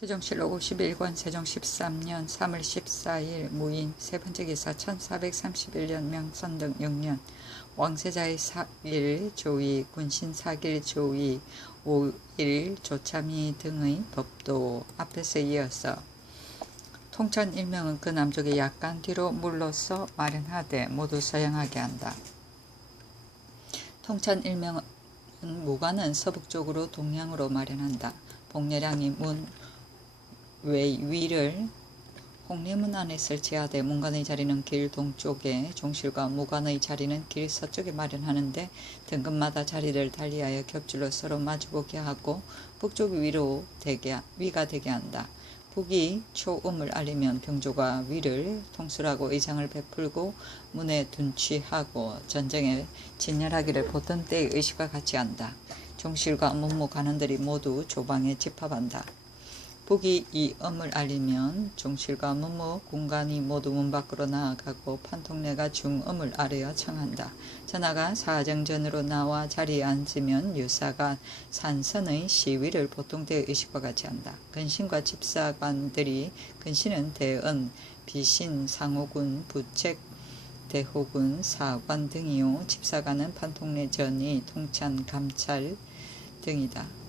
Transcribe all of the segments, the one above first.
세종실록 51권 세종 13년 3월 14일 무인 세번째 기사 1431년 명선등 6년 왕세자의 4일 조위 군신 4길 조위 5일 조참이 등의 법도 앞에서 이어서 통천 일명은 그 남쪽에 약간 뒤로 물러서 마련하되 모두 서양하게 한다. 통천 일명은 무관은 서북쪽으로 동양으로 마련한다. 복례량이 문 위를 홍례문 안에 설치하되 문관의 자리는 길 동쪽에 종실과 무관의 자리는 길 서쪽에 마련하는데 등급마다 자리를 달리하여 겹줄로 서로 마주보게 하고 북쪽 위가 되게 한다. 북이 초음을 알리면 병조가 위를 통솔하고 의장을 베풀고 문에 둔취하고 전쟁에 진열하기를 보던 때의 의식과 같이 한다. 종실과 문무 관원들이 모두 조방에 집합한다. 북이 이 음을 알리면 종실과 문무 군관이 모두 문 밖으로 나아가고 판통내가 중음을 아뢰어 청한다. 전하가 사정전으로 나와 자리에 앉으면 유사가 산선의 시위를 보통 때의 의식과 같이 한다. 근신과 집사관들이 근신은 대은, 비신, 상호군, 부책, 대호군, 사관 등이요. 집사관은 판통내 전이, 통찬, 감찰 등이다.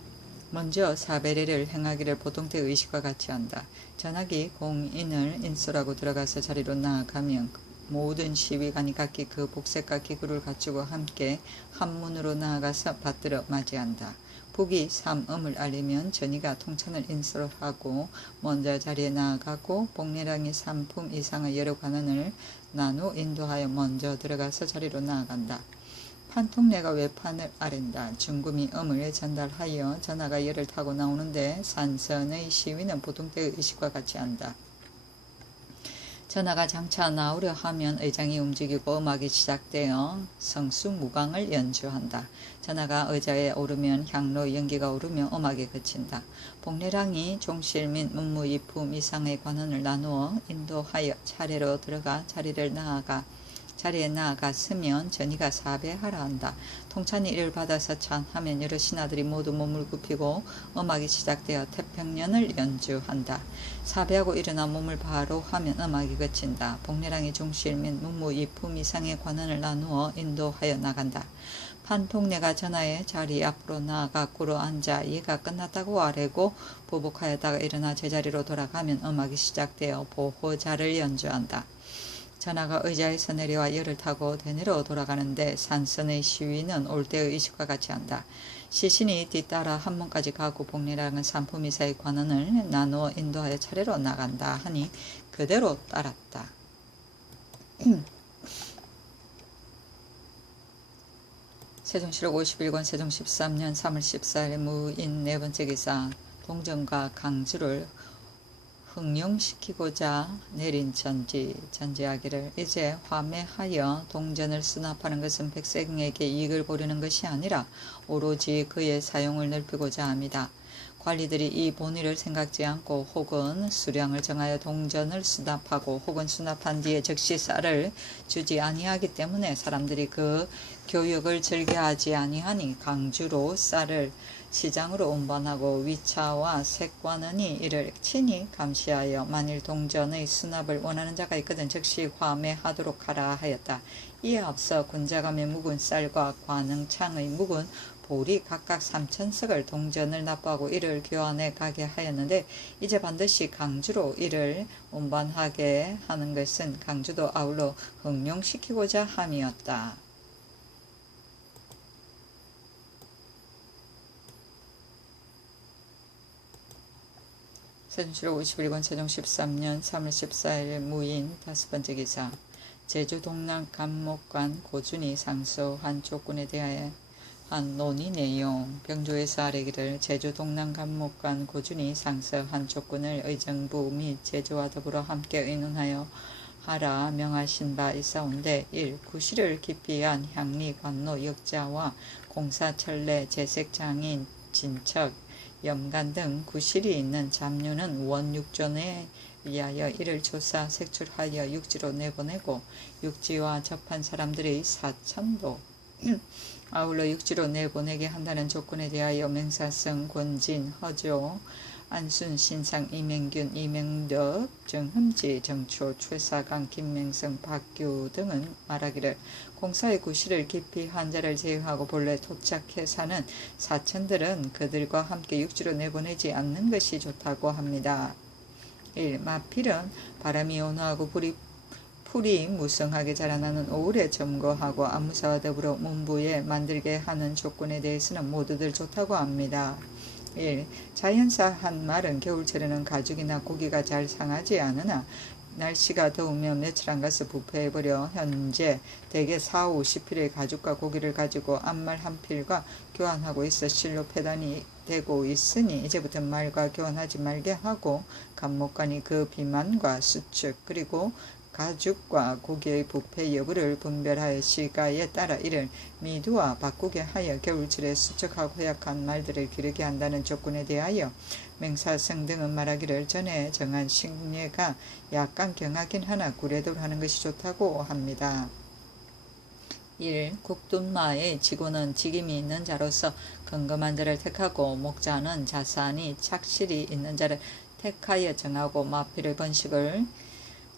먼저 사배례를 행하기를 보통 때 의식과 같이 한다. 전하기 공인을 인솔하고 들어가서 자리로 나아가면 모든 시위관이 각기 그 복색과 기구를 갖추고 함께 한문으로 나아가서 받들어 맞이한다. 북이 삼음을 알리면 전이가 통찬을 인솔하고 먼저 자리에 나아가고 복례량이 3품 이상의 여러 관원을 나누어 인도하여 먼저 들어가서 자리로 나아간다. 판통내가 외판을 아랜다. 중금이 음을 전달하여 전하가 열을 타고 나오는데 산선의 시위는 보통 때의 의식과 같이 한다. 전하가 장차 나오려 하면 의장이 움직이고 음악이 시작되어 성수무광을 연주한다. 전하가 의자에 오르면 향로 연기가 오르며 음악이 그친다. 복례량이 종실 및 문무 2품 이상의 관원을 나누어 인도하여 차례로 들어가 자리에 나아갔으면 전이가 사배하라 한다. 통찬이 이를 받아서 찬하면 여러 신하들이 모두 몸을 굽히고 음악이 시작되어 태평년을 연주한다. 사배하고 일어나 몸을 바로 하면 음악이 그친다. 복례량이 종실 및 문무 2품 이상의 관원을 나누어 인도하여 나간다. 판통내가 전하의 자리 앞으로 나아가 꿇어 앉아 예가 끝났다고 아뢰고 보복하였다가 일어나 제자리로 돌아가면 음악이 시작되어 보호자를 연주한다. 전하가 의자에서 내려와 열을 타고 대내로 돌아가는데 산선의 시위는 올 때의 의식과 같이 한다. 시신이 뒤따라 한문까지 가고 복례량은 3품 이사의 관원을 나누어 인도하여 차례로 나간다 하니 그대로 따랐다. 세종실록 51권 세종 13년 3월 14일 무인 네번째 기사 동정과 강주를 흥룡시키고자 내린 전지하기를 이제 화매하여 동전을 수납하는 것은 백성에게 이익을 보려는 것이 아니라 오로지 그의 사용을 넓히고자 합니다. 관리들이 이 본의를 생각지 않고 혹은 수량을 정하여 동전을 수납하고 혹은 수납한 뒤에 즉시 쌀을 주지 아니하기 때문에 사람들이 그 교역을 즐겨하지 아니하니 강주로 쌀을 시장으로 운반하고 위차와 색관원이 이를 친히 감시하여 만일 동전의 수납을 원하는 자가 있거든 즉시 화매하도록 하라 하였다. 이에 앞서 군자감의 묵은 쌀과 관흥창의 묵은 볼이 각각 3,000석을 동전을 납부하고 이를 교환해 가게 하였는데 이제 반드시 강주로 이를 운반하게 하는 것은 강주도 아울러 흥룡시키고자 함이었다. 세종실록 51권 세종 13년 3월 14일 무인 5번째 기사 제주 동남 감목관 고준이 상소한 조건에 대하여 한 논의 내용 병조에서 아뢰기를 제주 동남 감목관 고준이 상소한 조건을 의정부 및 제주와 더불어 함께 의논하여 하라 명하신 바 있사온데 1. 구실을 기피한 향리 관노 역자와 공사철례 재색장인 진척 염간 등 구실이 있는 잡류는 원육전에 위하여 이를 조사 색출하여 육지로 내보내고 육지와 접한 사람들의 4,000도 아울러 육지로 내보내게 한다는 조건에 대하여 맹사성, 권진, 허조, 안순, 신상, 이명균, 이명덕, 정흠지, 정초, 최사강, 김명성, 박규 등은 말하기를 공사의 구실을 깊이 환자를 제어하고 본래 토착해 사는 사천들은 그들과 함께 육지로 내보내지 않는 것이 좋다고 합니다. 1. 마필은 바람이 온화하고 풀이 무성하게 자라나는 오울에 점거하고 안무사와 더불어 문부에 만들게 하는 조건에 대해서는 모두들 좋다고 합니다. 1. 자연사 한 말은 겨울철에는 가죽이나 고기가 잘 상하지 않으나 날씨가 더우면 며칠 안 가서 부패해버려 현재 대개 4, 50필의 가죽과 고기를 가지고 앞말 한 필과 교환하고 있어 실로 폐단이 되고 있으니 이제부터 말과 교환하지 말게 하고 간목간이 그 비만과 수축 그리고 가죽과 고기의 부패 여부를 분별하여 시가에 따라 이를 미두와 바꾸게 하여 겨울철에 수척하고 허약한 말들을 기르게 한다는 조건에 대하여 맹사성 등은 말하기를 전에 정한 식례가 약간 경하긴 하나 구례도로 하는 것이 좋다고 합니다. 1. 국둔마의 직원은 직임이 있는 자로서 근검한 자를 택하고 목자는 자산이 착실히 있는 자를 택하여 정하고 마필의 번식을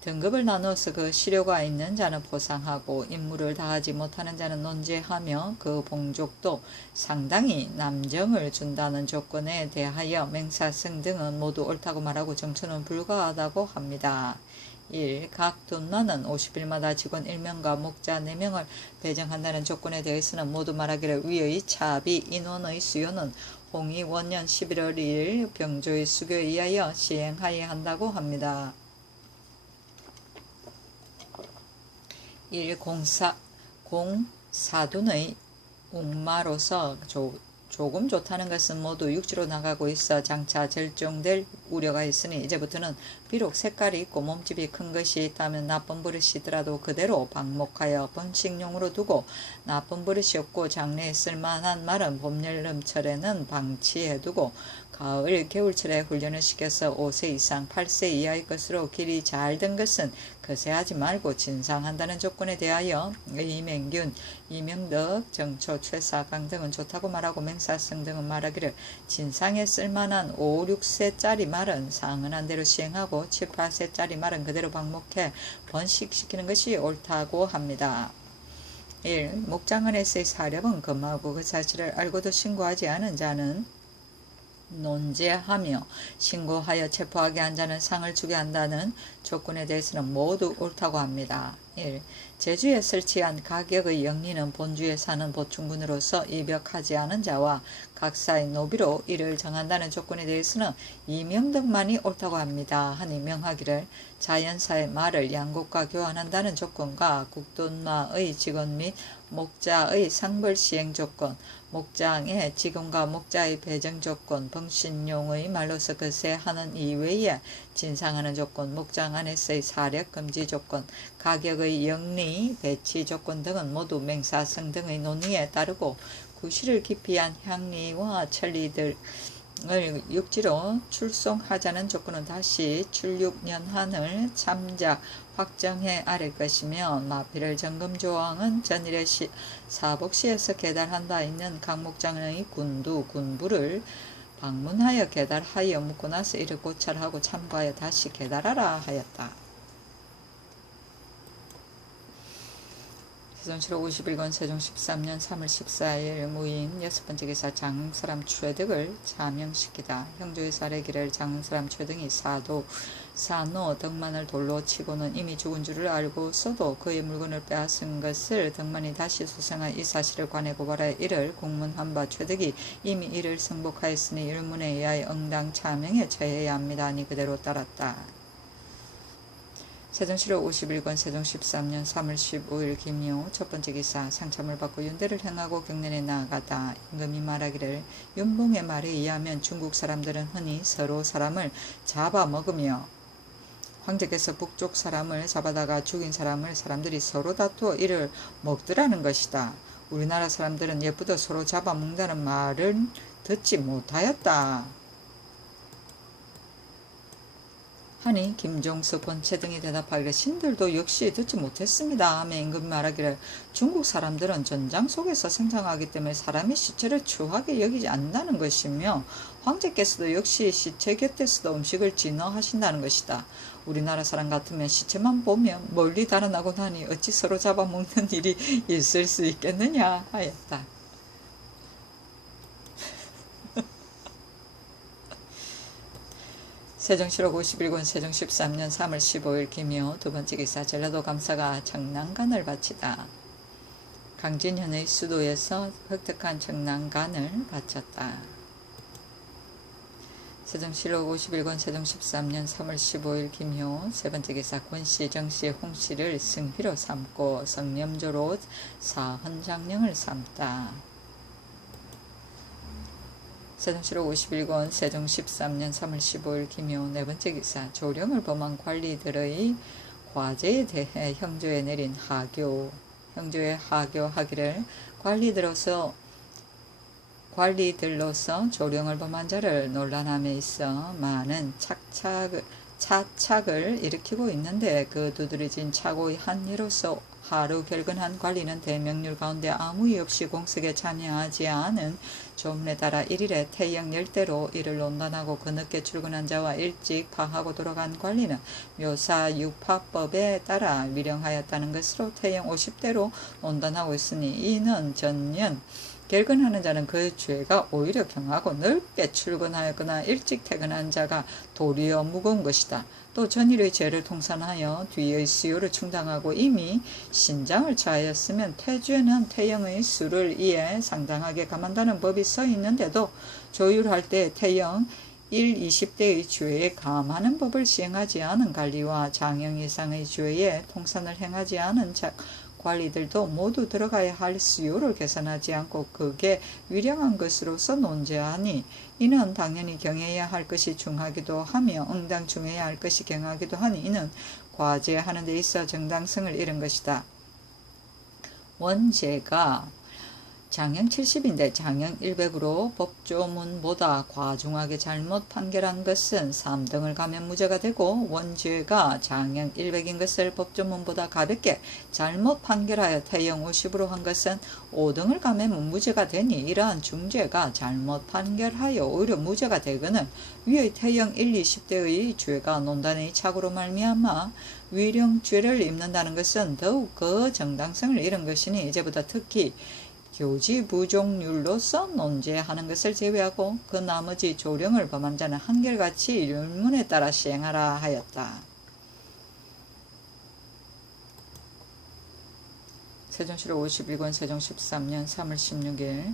등급을 나누어서 그 실효가 있는 자는 포상하고 임무를 다하지 못하는 자는 논제하며 그 봉족도 상당히 남정을 준다는 조건에 대하여 맹사성 등은 모두 옳다고 말하고 정처는 불가하다고 합니다. 1. 각 둔마는 50일마다 직원 1명과 목자 4명을 배정한다는 조건에 대해서는 모두 말하기를 위의 차비 인원의 수요는 홍위 원년 11월 2일 병조의 수교에 의하여 시행하여야 한다고 합니다. 1. 공사둔의 웅마로서 조금 좋다는 것은 모두 육지로 나가고 있어 장차 절종될 우려가 있으니 이제부터는 비록 색깔이 있고 몸집이 큰 것이 있다면 나쁜 버릇이더라도 그대로 방목하여 번식용으로 두고 나쁜 버릇이 없고 장래에 쓸만한 말은 봄, 여름철에는 방치해두고 가을, 겨울철에 훈련을 시켜서 5세 이상 8세 이하의 것으로 길이 잘 든 것은 거세하지 말고 진상한다는 조건에 대하여 이명균, 이명덕, 정초, 최사강 등은 좋다고 말하고 맹사성 등은 말하기를 진상에 쓸만한 5, 6세짜리 말은 상은한 대로 시행하고 7, 8세짜리 말은 그대로 방목해 번식시키는 것이 옳다고 합니다. 1. 목장안에서의 사렵은 금하고 그 사실을 알고도 신고하지 않은 자는 논제하며 신고하여 체포하게 한 자는 상을 주게 한다는 조건에 대해서는 모두 옳다고 합니다. 1. 제주에 설치한 가격의 영리는 본주에 사는 보충군으로서 입역하지 않은 자와 각사의 노비로 이를 정한다는 조건에 대해서는 이명덕만이 옳다고 합니다. 하니 명하기를 자연사의 말을 양곡과 교환한다는 조건과 국돈마의 직원 및 목자의 상벌 시행 조건, 목장의 직원과 목자의 배정 조건, 병신용의 말로서 거세하는 이외에 진상하는 조건, 목장 안에서의 사력 금지 조건, 가격의 영리 배치 조건 등은 모두 맹사성 등의 논의에 따르고 구실을 기피한 향리와 천리들을 육지로 출송하자는 조건은 다시 출육년한을 참작 확정해 아랠 것이며 마필을 점검조항은 전일의 사복시에서 계달한 바 있는 각 목장의 군부를 방문하여 계달하여 묻고 나서 이를 고찰하고 참고하여 다시 계달하라 하였다. 세종시로 51권 세종 13년 3월 14일 무인 6번째 기사 장흥사람 최득을 자명시키다. 형조의 사례기를 장흥사람 최등이 산호 덕만을 돌로 치고는 이미 죽은 줄을 알고서도 그의 물건을 빼앗은 것을 덕만이 다시 소생하여 이 사실을 관해 고발하여 이를 공문한 바 최득이 이미 이를 승복하였으니 율문에 의하여 응당 차명에 처해야 합니다. 하니 그대로 따랐다. 세종시로 51권 세종 13년 3월 15일 김효 첫번째 기사 상참을 받고 윤대를 행하고 경련에 나아가다. 임금이 말하기를 윤봉의 말에 의하면 중국 사람들은 흔히 서로 사람을 잡아먹으며 황제께서 북쪽 사람을 잡아다가 죽인 사람들이 서로 다투어 이를 먹더라는 것이다. 우리나라 사람들은 예쁘도 서로 잡아먹는다는 말을 듣지 못하였다. 하니 김종수, 권채 등이 대답하기를 신들도 역시 듣지 못했습니다 하며 임금이 말하기를 중국 사람들은 전장 속에서 생장하기 때문에 사람이 시체를 추하게 여기지 않는다는 것이며 황제께서도 역시 시체 곁에서도 음식을 진어하신다는 것이다. 우리나라 사람 같으면 시체만 보면 멀리 달아나고 나니 어찌 서로 잡아먹는 일이 있을 수 있겠느냐 하였다. 세종실록 51권 세종 13년 3월 15일 기묘 두번째 기사 전라도 감사가 청난간을 바치다. 강진현의 수도에서 획득한 청난간을 바쳤다. 세종실록 51권 세종 13년 3월 15일 기묘 세번째 기사 권씨, 정씨, 홍씨를 승희로 삼고 성념조로 사헌장령을 삼다. 세종실록 51권 세종 13년 3월 15일 기묘 네번째 기사 조령을 범한 관리들의 과제에 대해 형조에 내린 형조에 하교하기를 관리들로서 조령을 범한 자를 논란함에 있어 많은 차착을 일으키고 있는데 그 두드러진 착오의 한 예로서 하루 결근한 관리는 대명률 가운데 아무 이유 없이 공석에 참여하지 않은 조문에 따라 1일에 태영 10대로 이를 논단하고 그 늦게 출근한 자와 일찍 파하고 돌아간 관리는 묘사 유파법에 따라 위령하였다는 것으로 태영 50대로 논단하고 있으니 이는 전년 결근하는 자는 그 죄가 오히려 경하고 넓게 출근하였거나 일찍 퇴근한 자가 도리어 무거운 것이다. 또 전일의 죄를 통산하여 뒤의 수요를 충당하고 이미 신장을 차하였으면 태죄는 태영의 수를 이에 상당하게 감한다는 법이 서 있는데도 조율할 때 태영 1, 20대의 죄에 감하는 법을 시행하지 않은 관리와 장형 이상의 죄에 통산을 행하지 않은 관리들도 모두 들어가야 할 수요를 계산하지 않고 그게 위령한 것으로서 논제하니 이는 당연히 경해야 할 것이 중하기도 하며 응당 중해야 할 것이 경하기도 하니 이는 과제하는 데 있어 정당성을 잃은 것이다. 원제가 장형 70인데 장형 100으로 법조문보다 과중하게 잘못 판결한 것은 3등을 가면 무죄가 되고 원죄가 장형 100인 것을 법조문보다 가볍게 잘못 판결하여 태형 50으로 한 것은 5등을 가면 무죄가 되니 이러한 중죄가 잘못 판결하여 오히려 무죄가 되거늘 위의 태형 1, 20대의 죄가 논단의 착오로 말미암아 위령죄를 입는다는 것은 더욱 그 정당성을 잃은 것이니 이제부터 특히 교지 부종률로서 논제하는 것을 제외하고 그 나머지 조령을 범한 자는 한결같이 율문에 따라 시행하라 하였다. 세종실록 51권 세종 13년 3월 16일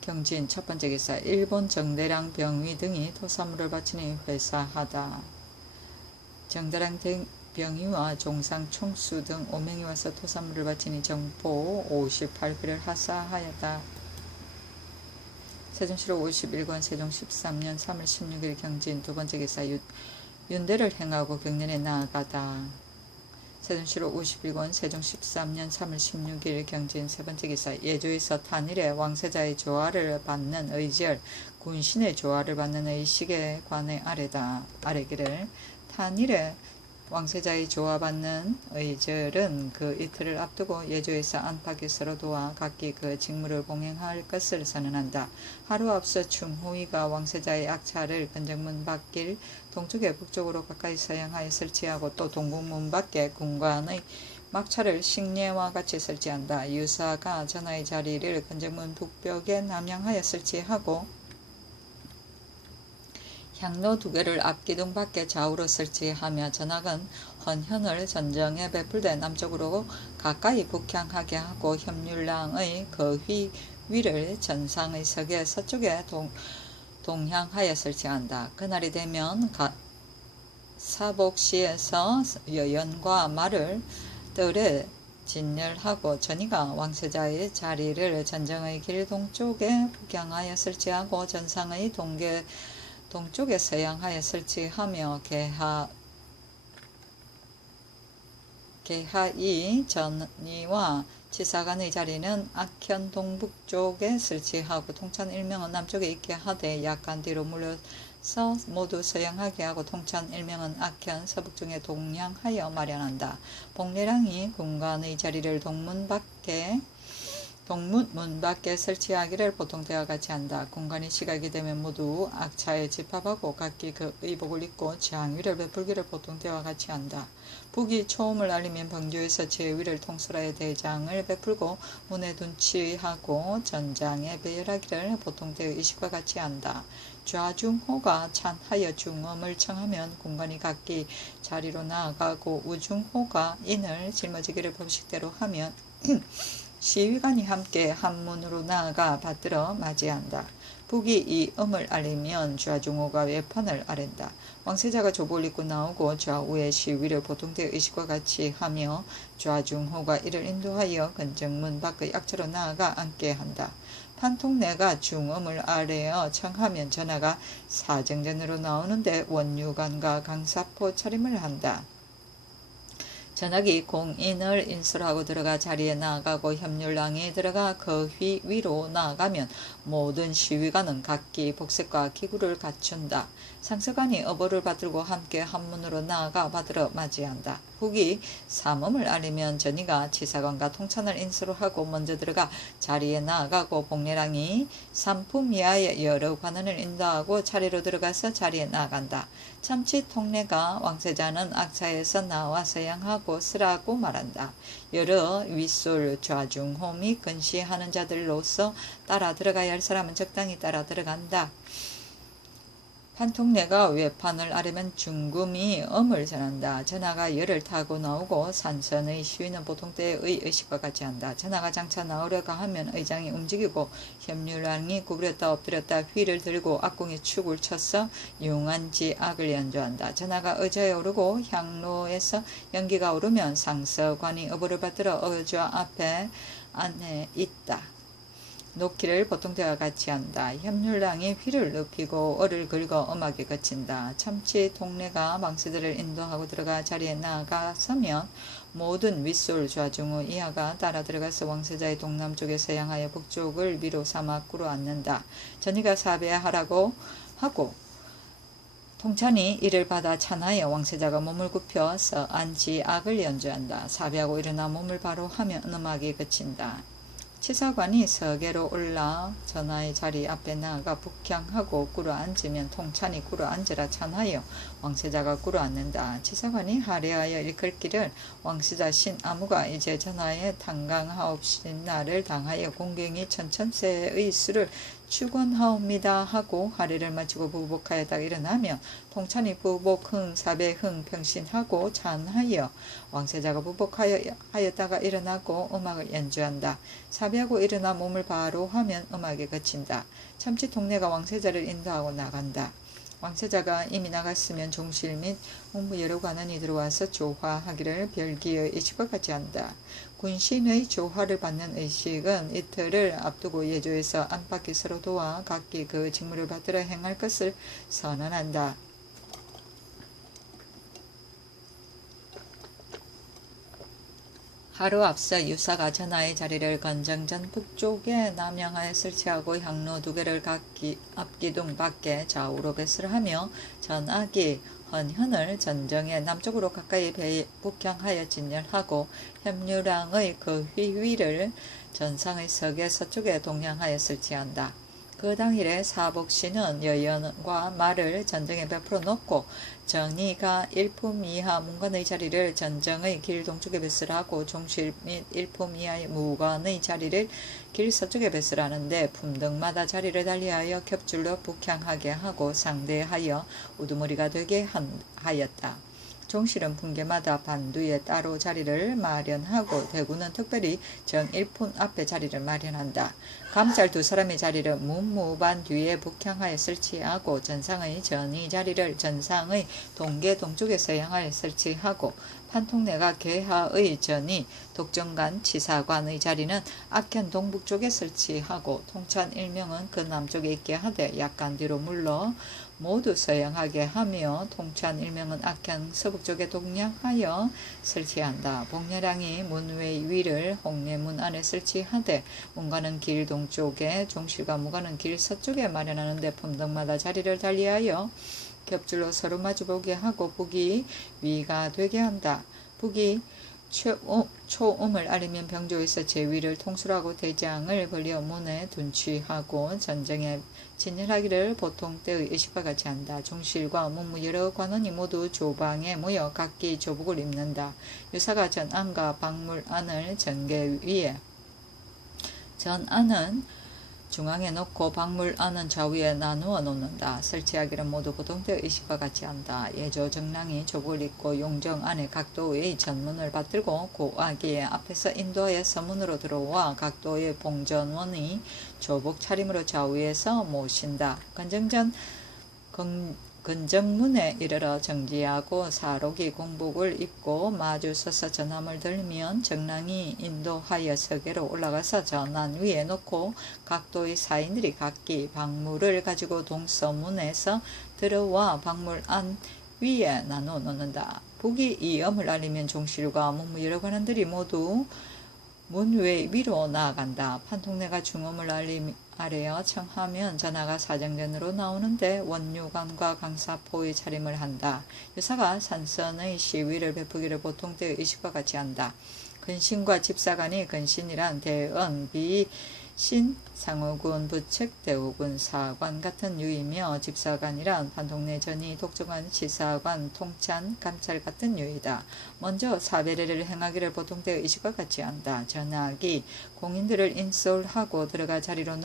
경진 첫번째 기사 일본 정대량 병위 등이 토사물을 바치니 회사하다. 정대량 병이와 종상 총수 등 5명이 와서 토사물을 바치니 정보 58글을 하사하였다. 세종실록 51권 세종 13년 3월 16일 경진 두번째 기사 윤대를 행하고 경련에 나아가다. 세종실록 51권 세종 13년 3월 16일 경진 세번째 기사 예조에서 탄일에 왕세자의 조화를 받는 의절 군신의 조화를 받는 의식에 관해 아래기를 탄일에 왕세자의 조화받는 의절은 그 이틀을 앞두고 예조에서 안팎이 서로 도와 각기 그 직무를 봉행할 것을 선언한다. 하루 앞서 충후이가 왕세자의 악차를 건정문 밖길 동쪽에 북쪽으로 가까이 서양하여 설치하고 또 동국문 밖에 군관의 막차를 식례와 같이 설치한다. 유사가 전하의 자리를 건정문 북벽에 남향하여 설치하고 향로 2개를 앞기둥 밖에 좌우로 설치하며 전학은 헌현을 전정에 베풀되 남쪽으로 가까이 북향하게 하고 협률랑의 거휘 위를 전상의 석에 서쪽에 동향하여 설치한다. 그날이 되면 사복시에서 여연과 말을 뜰에 진열하고 전이가 왕세자의 자리를 전정의 길 동쪽에 북향하여 설치하고 전상의 동쪽에 서양하여 설치하며 개하이 전이와 치사간의 자리는 악현 동북쪽에 설치하고 통찬 일명은 남쪽에 있게 하되 약간 뒤로 물러서 모두 서양하게 하고 통찬 일명은 악현 서북중에 동양하여 마련한다. 복례랑이 군관의 자리를 동문 밖에 설치하기를 보통 때와 같이 한다. 군관이 시각이 되면 모두 악차에 집합하고 각기 그 의복을 입고 장위를 베풀기를 보통 때와 같이 한다. 북이 초음을 알리면 병조에서 제위를 통솔하여 대장을 베풀고 문에 둔치하고 전장에 배열하기를 보통 때의 의식과 같이 한다. 좌중호가 찬하여 중음을 청하면 군관이 각기 자리로 나아가고 우중호가 인을 짊어지기를 법식대로 하면 시위관이 함께 한문으로 나아가 받들어 맞이한다. 북이 이 음을 알리면 좌중호가 외판을 아랜다. 왕세자가 조복을 입고 나오고 좌우의 시위를 보통대의 의식과 같이 하며 좌중호가 이를 인도하여 근정문 밖의 악차로 나아가 앉게 한다. 판통내가 중음을 아래어 청하면 전하가 사정전으로 나오는데 원유관과 강사포 차림을 한다. 전하기 공인을 인솔하고 들어가 자리에 나아가고 협률랑에 들어가 거휘 위로 나아가면 모든 시위관은 각기 복색과 기구를 갖춘다. 상서관이 어보를 받들고 함께 한문으로 나아가 받으러 맞이한다. 북이 삼음을 알리면 전이가 치사관과 통찬을 인솔하고 먼저 들어가 자리에 나아가고 복례랑이 삼품 이하의 여러 관원을 인도하고 자리로 들어가서 자리에 나아간다. 참치 통례가 왕세자는 악차에서 나와 서양하고 쓰라고 말한다. 여러 윗솔 좌중호 및 근시하는 자들로서 따라 들어가야 할 사람은 적당히 따라 들어간다. 판통내가 외판을 아르면 중금이 음을 전한다. 전하가 열을 타고 나오고 산선의 시위는 보통 때의 의식과 같이 한다. 전하가 장차 나오려고 하면 의장이 움직이고 협률랑이 구부렸다 엎드렸다 휘를 들고 악궁이 축을 쳐서 융한지 악을 연주한다. 전하가 의자에 오르고 향로에서 연기가 오르면 상서관이 어보를 받들어 의자 앞에 안에 있다. 놓기를 보통 때와 같이 한다. 협률랑이 휘를 눕히고 어를 긁어 음악에 그친다. 참치 동네가 망세들을 인도하고 들어가 자리에 나아가 서면 모든 윗솔 좌중우 이하가 따라 들어가서 왕세자의 동남쪽에서 향하여 북쪽을 위로 삼아 꿇어 앉는다. 전이가 사배하라고 하고 통찬이 이를 받아 찬하여 왕세자가 몸을 굽혀서 앉지 악을 연주한다. 사배하고 일어나 몸을 바로 하면 음악이 그친다. 치사관이 서계로 올라 전하의 자리 앞에 나아가 북향하고 꿇어 앉으면 통찬이 꿇어 앉으라 찬하여 왕세자가 꿇어 앉는다. 치사관이 하례하여 일컬기를 왕세자 신아무가 이제 전하의 탄강하옵신 날을 당하여 공경이 천천세의 수를 축원하옵니다 하고 하례를 마치고 부복하였다가 일어나면 통찬이 부복흥 사배흥 평신하고 찬하여 왕세자가 부복하였다가 일어나고 음악을 연주한다. 사배하고 일어나 몸을 바로 하면 음악에 그친다. 참치 통내가 왕세자를 인도하고 나간다. 왕세자가 이미 나갔으면 종실 및 홍부 여러 관원이 들어와서 조화하기를 별기의 의식과 같이 한다. 군신의 조화를 받는 의식은 이틀을 앞두고 예조에서 안팎이 서로 도와 각기 그 직무를 받들어 행할 것을 선언한다. 하루 앞서 유사가 전하의 자리를 건정전 북쪽에 남향하에 설치하고 향로 2개를 각기 앞기둥 밖에 좌우로 배설을 하며 전악이 헌현을 전정에 남쪽으로 가까이 북향하여 진열하고 협률랑의 그 휘위를 전상의 서계 서쪽에 동향하여 설치한다. 그 당일에 사복씨는 여연과 말을 전정에 베풀어 놓고 정의가 일품 이하 문관의 자리를 전정의 길 동쪽에 배설하고 종실 및 일품 이하의 무관의 자리를 길 서쪽에 배설하는데 품등마다 자리를 달리하여 겹줄로 북향하게 하고 상대하여 우두머리가 되게 하였다. 종실은 분계마다 반두에 따로 자리를 마련하고 대구는 특별히 정일품 앞에 자리를 마련한다. 감찰 2사람의 자리를 문무반 뒤에 북향하여 설치하고 전상의 전의 자리를 전상의 동계 동쪽에서 향하여 설치하고 판통내가 계하의 전이 독정관 치사관의 자리는 악현 동북쪽에 설치하고 통찬 일명은 그 남쪽에 있게 하되 약간 뒤로 물러 모두 서양하게 하며 통찬 일명은 악현 서북쪽에 동양하여 설치한다. 복례랑이 문 외 위를 홍례문 안에 설치하되 문가는 길 동쪽에 종실과 무가는 길 서쪽에 마련하는데 품덕마다 자리를 달리하여 겹줄로 서로 마주보게 하고 북이 위가 되게 한다. 북이 초음을 알리면 병조에서 제위를 통솔하고 대장을 벌려 문에 둔취하고 전쟁에 진열하기를 보통 때의 의식과 같이 한다. 종실과 문무 여러 관원이 모두 조방에 모여 각기 조복을 입는다. 유사가 전안과 박물안을 전개 위에 전안은 중앙에 놓고 박물안은 좌우에 나누어 놓는다. 설치하기는 모두 보통때 의식과 같이 한다. 예조 정랑이 조복을 입고 용정 안에 각도의 전문을 받들고 고아기에 앞에서 인도하여 서문으로 들어와 각도의 봉전원이 조복 차림으로 좌우에서 모신다. 근정문에 이르러 정지하고 사록이 공복을 입고 마주 서서 전함을 들면 정랑이 인도하여 서계로 올라가서 전안 위에 놓고 각도의 사인들이 각기 박물을 가지고 동서문에서 들어와 박물안 위에 나누어 놓는다. 북이 이 엄을 알리면 종실과 문무 여러 관원들이 모두 문 외 위로 나아간다. 판통내가 중엄을 아래어 청하면 전하가 사정전으로 나오는데 원유관과 강사포의 차림을 한다. 유사가 산선의 시위를 베푸기를 보통 때의 의식과 같이 한다. 근신과 집사관이 근신이란 대언, 비신, 상호군, 부책, 대호군, 사관 같은 유이며 집사관이란 판통내 전이, 독정관, 지사관, 통찬, 감찰 같은 유이다. 먼저 사배례를 행하기를 보통 때의 의식과 같이 한다. 전하기 공인들을 인솔하고 들어가 자리로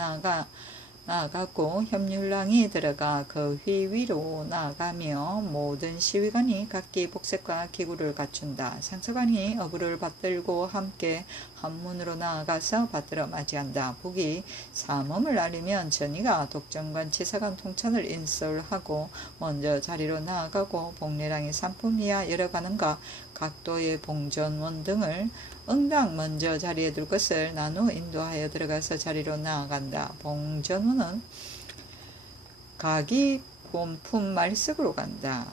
나아가고 협률랑이 들어가 그 휘 위로 나아가며 모든 시위관이 각기 복색과 기구를 갖춘다. 상서관이 어부를 받들고 함께 한문으로 나아가서 받들어 맞이한다. 북이 삼엄을 알리면 전이가 독정관, 치사관, 통찬을 인솔하고 먼저 자리로 나아가고 복례랑이 산품이야 여러 관원과 각도의 봉전원 등을 응당 먼저 자리에 둘 것을 나누어 인도하여 들어가서 자리로 나아간다. 봉전원은 각이 본품 말석으로 간다.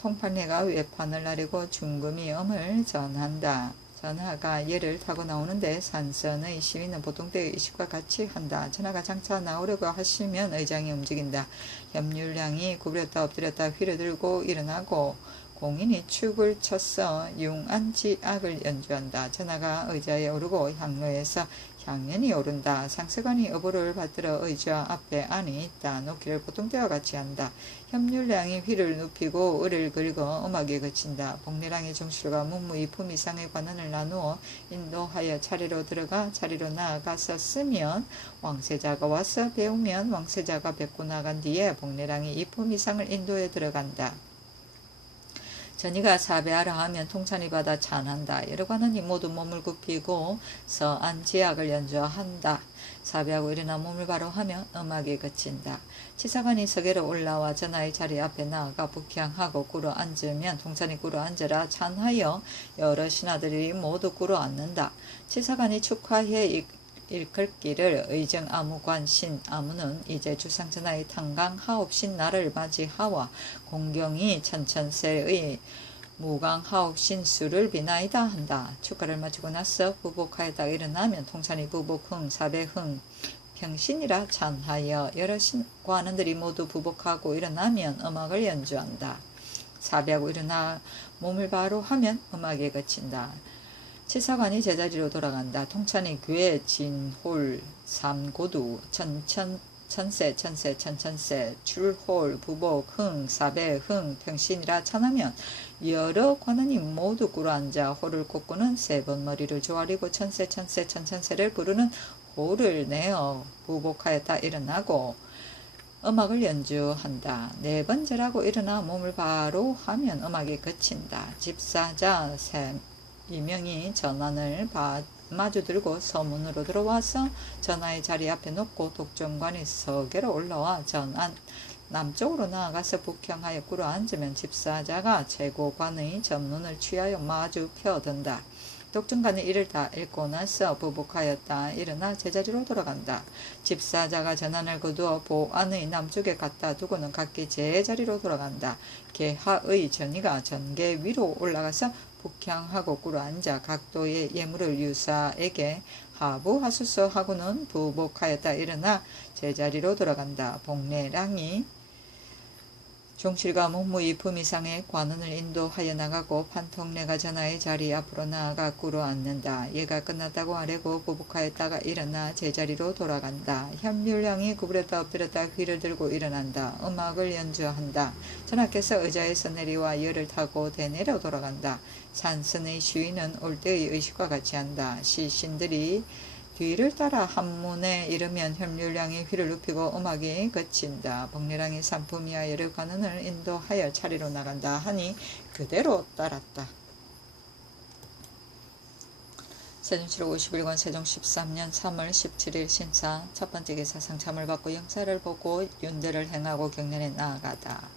통판례가 외판을 나르고 중금이 엄을 전한다. 전하가 예를 타고 나오는데 산선의 시위는 보통 때의 의식과 같이 한다. 전하가 장차 나오려고 하시면 의장이 움직인다. 협률량이 구부렸다 엎드렸다 휘를 들고 일어나고 공인이 축을 쳐서 융안지악을 연주한다. 전하가 의자에 오르고 향로에서 향연이 오른다. 상서관이 어부를 받들어 의자 앞에 안이 있다. 놓기를 보통 때와 같이 한다. 협률량이 휘를 눕히고 을을 긁어 음악에 그친다. 복례랑이 종실과 문무 이품 이상의 관원을 나누어 인도하여 차례로 들어가 자리로 나아가서 쓰면 왕세자가 와서 배우면 왕세자가 뵙고 나간 뒤에 복례랑이 이품 이상을 인도에 들어간다. 전이가 사배하라 하면 통찬이 받아 찬한다. 여러 관원이 모두 몸을 굽히고 서안지악을 연주한다. 사배하고 일어나 몸을 바로 하며 음악이 그친다. 치사관이 서계로 올라와 전하의 자리 앞에 나아가 북향하고 꿇어 앉으면 통찬이 꿇어 앉으라 찬하여 여러 신하들이 모두 꿇어 앉는다. 치사관이 축하해 일컬기를 의정 아무관 신 아무는 이제 주상전하의 탄강 하옵신 나를 맞이하와 공경이 천천세의 무강 하옵신 수를 비나이다 한다. 축가를 마치고 나서 부복하였다 일어나면 통찬이 부복흥 사배흥 평신이라 찬하여 여러 관원들이 모두 부복하고 일어나면 음악을 연주한다. 사배하고 일어나 몸을 바로 하면 음악에 그친다. 치사관이 제자리로 돌아간다. 통찬이 괴, 진홀, 삼고두, 천세, 천천세, 출홀, 부복, 흥, 사배, 흥, 평신이라 찬하면 여러 관원이 모두 꿇어앉아 홀을 꽂고는 세 번 머리를 조아리고 천천세를 부르는 호를 내어 부복하였다 일어나고 음악을 연주한다. 네 번째라고 일어나 몸을 바로 하면 음악이 그친다. 집사자 이명이 전환을 마주 들고 서문으로 들어와서 전하의 자리 앞에 놓고 독정관이 서계로 올라와 전안 남쪽으로 나아가서 북향하여 꿇어 앉으면 집사자가 최고관의 전문을 취하여 마주 펴든다. 독점간의 일을 다 읽고 나서 부복하였다. 일어나 제자리로 돌아간다. 집사자가 전환을 거두어 보안의 남쪽에 갖다 두고는 각기 제자리로 돌아간다. 계하의 전이가 전계 위로 올라가서 북향하고 꿇어앉아 각도의 예물을 유사에게 하부하수서하고는 부복하였다. 일어나 제자리로 돌아간다. 복례랑이 종실과 문무의 품위상의 관원을 인도하여 나가고 판통례가 전하의 자리 앞으로 나아가 꿇어앉는다. 얘가 끝났다고 하려고 부복하였다가 일어나 제자리로 돌아간다. 현율량이 구부렸다 엎드렸다 휘를 들고 일어난다. 음악을 연주한다. 전하께서 의자에서 내리와 열을 타고 대내려 돌아간다. 산선의 시위는 올 때의 의식과 같이 한다. 시신들이 뒤를 따라 한문에 이르면 현율량이 휘를 눕히고 음악이 그친다. 복례랑이 산품이야 여러 관원을 인도하여 차례로 나간다 하니 그대로 따랐다. 세종실록 51권 세종 13년 3월 17일 신사 첫 번째 기사 상참을 받고 영사를 보고 윤대를 행하고 경련에 나아가다.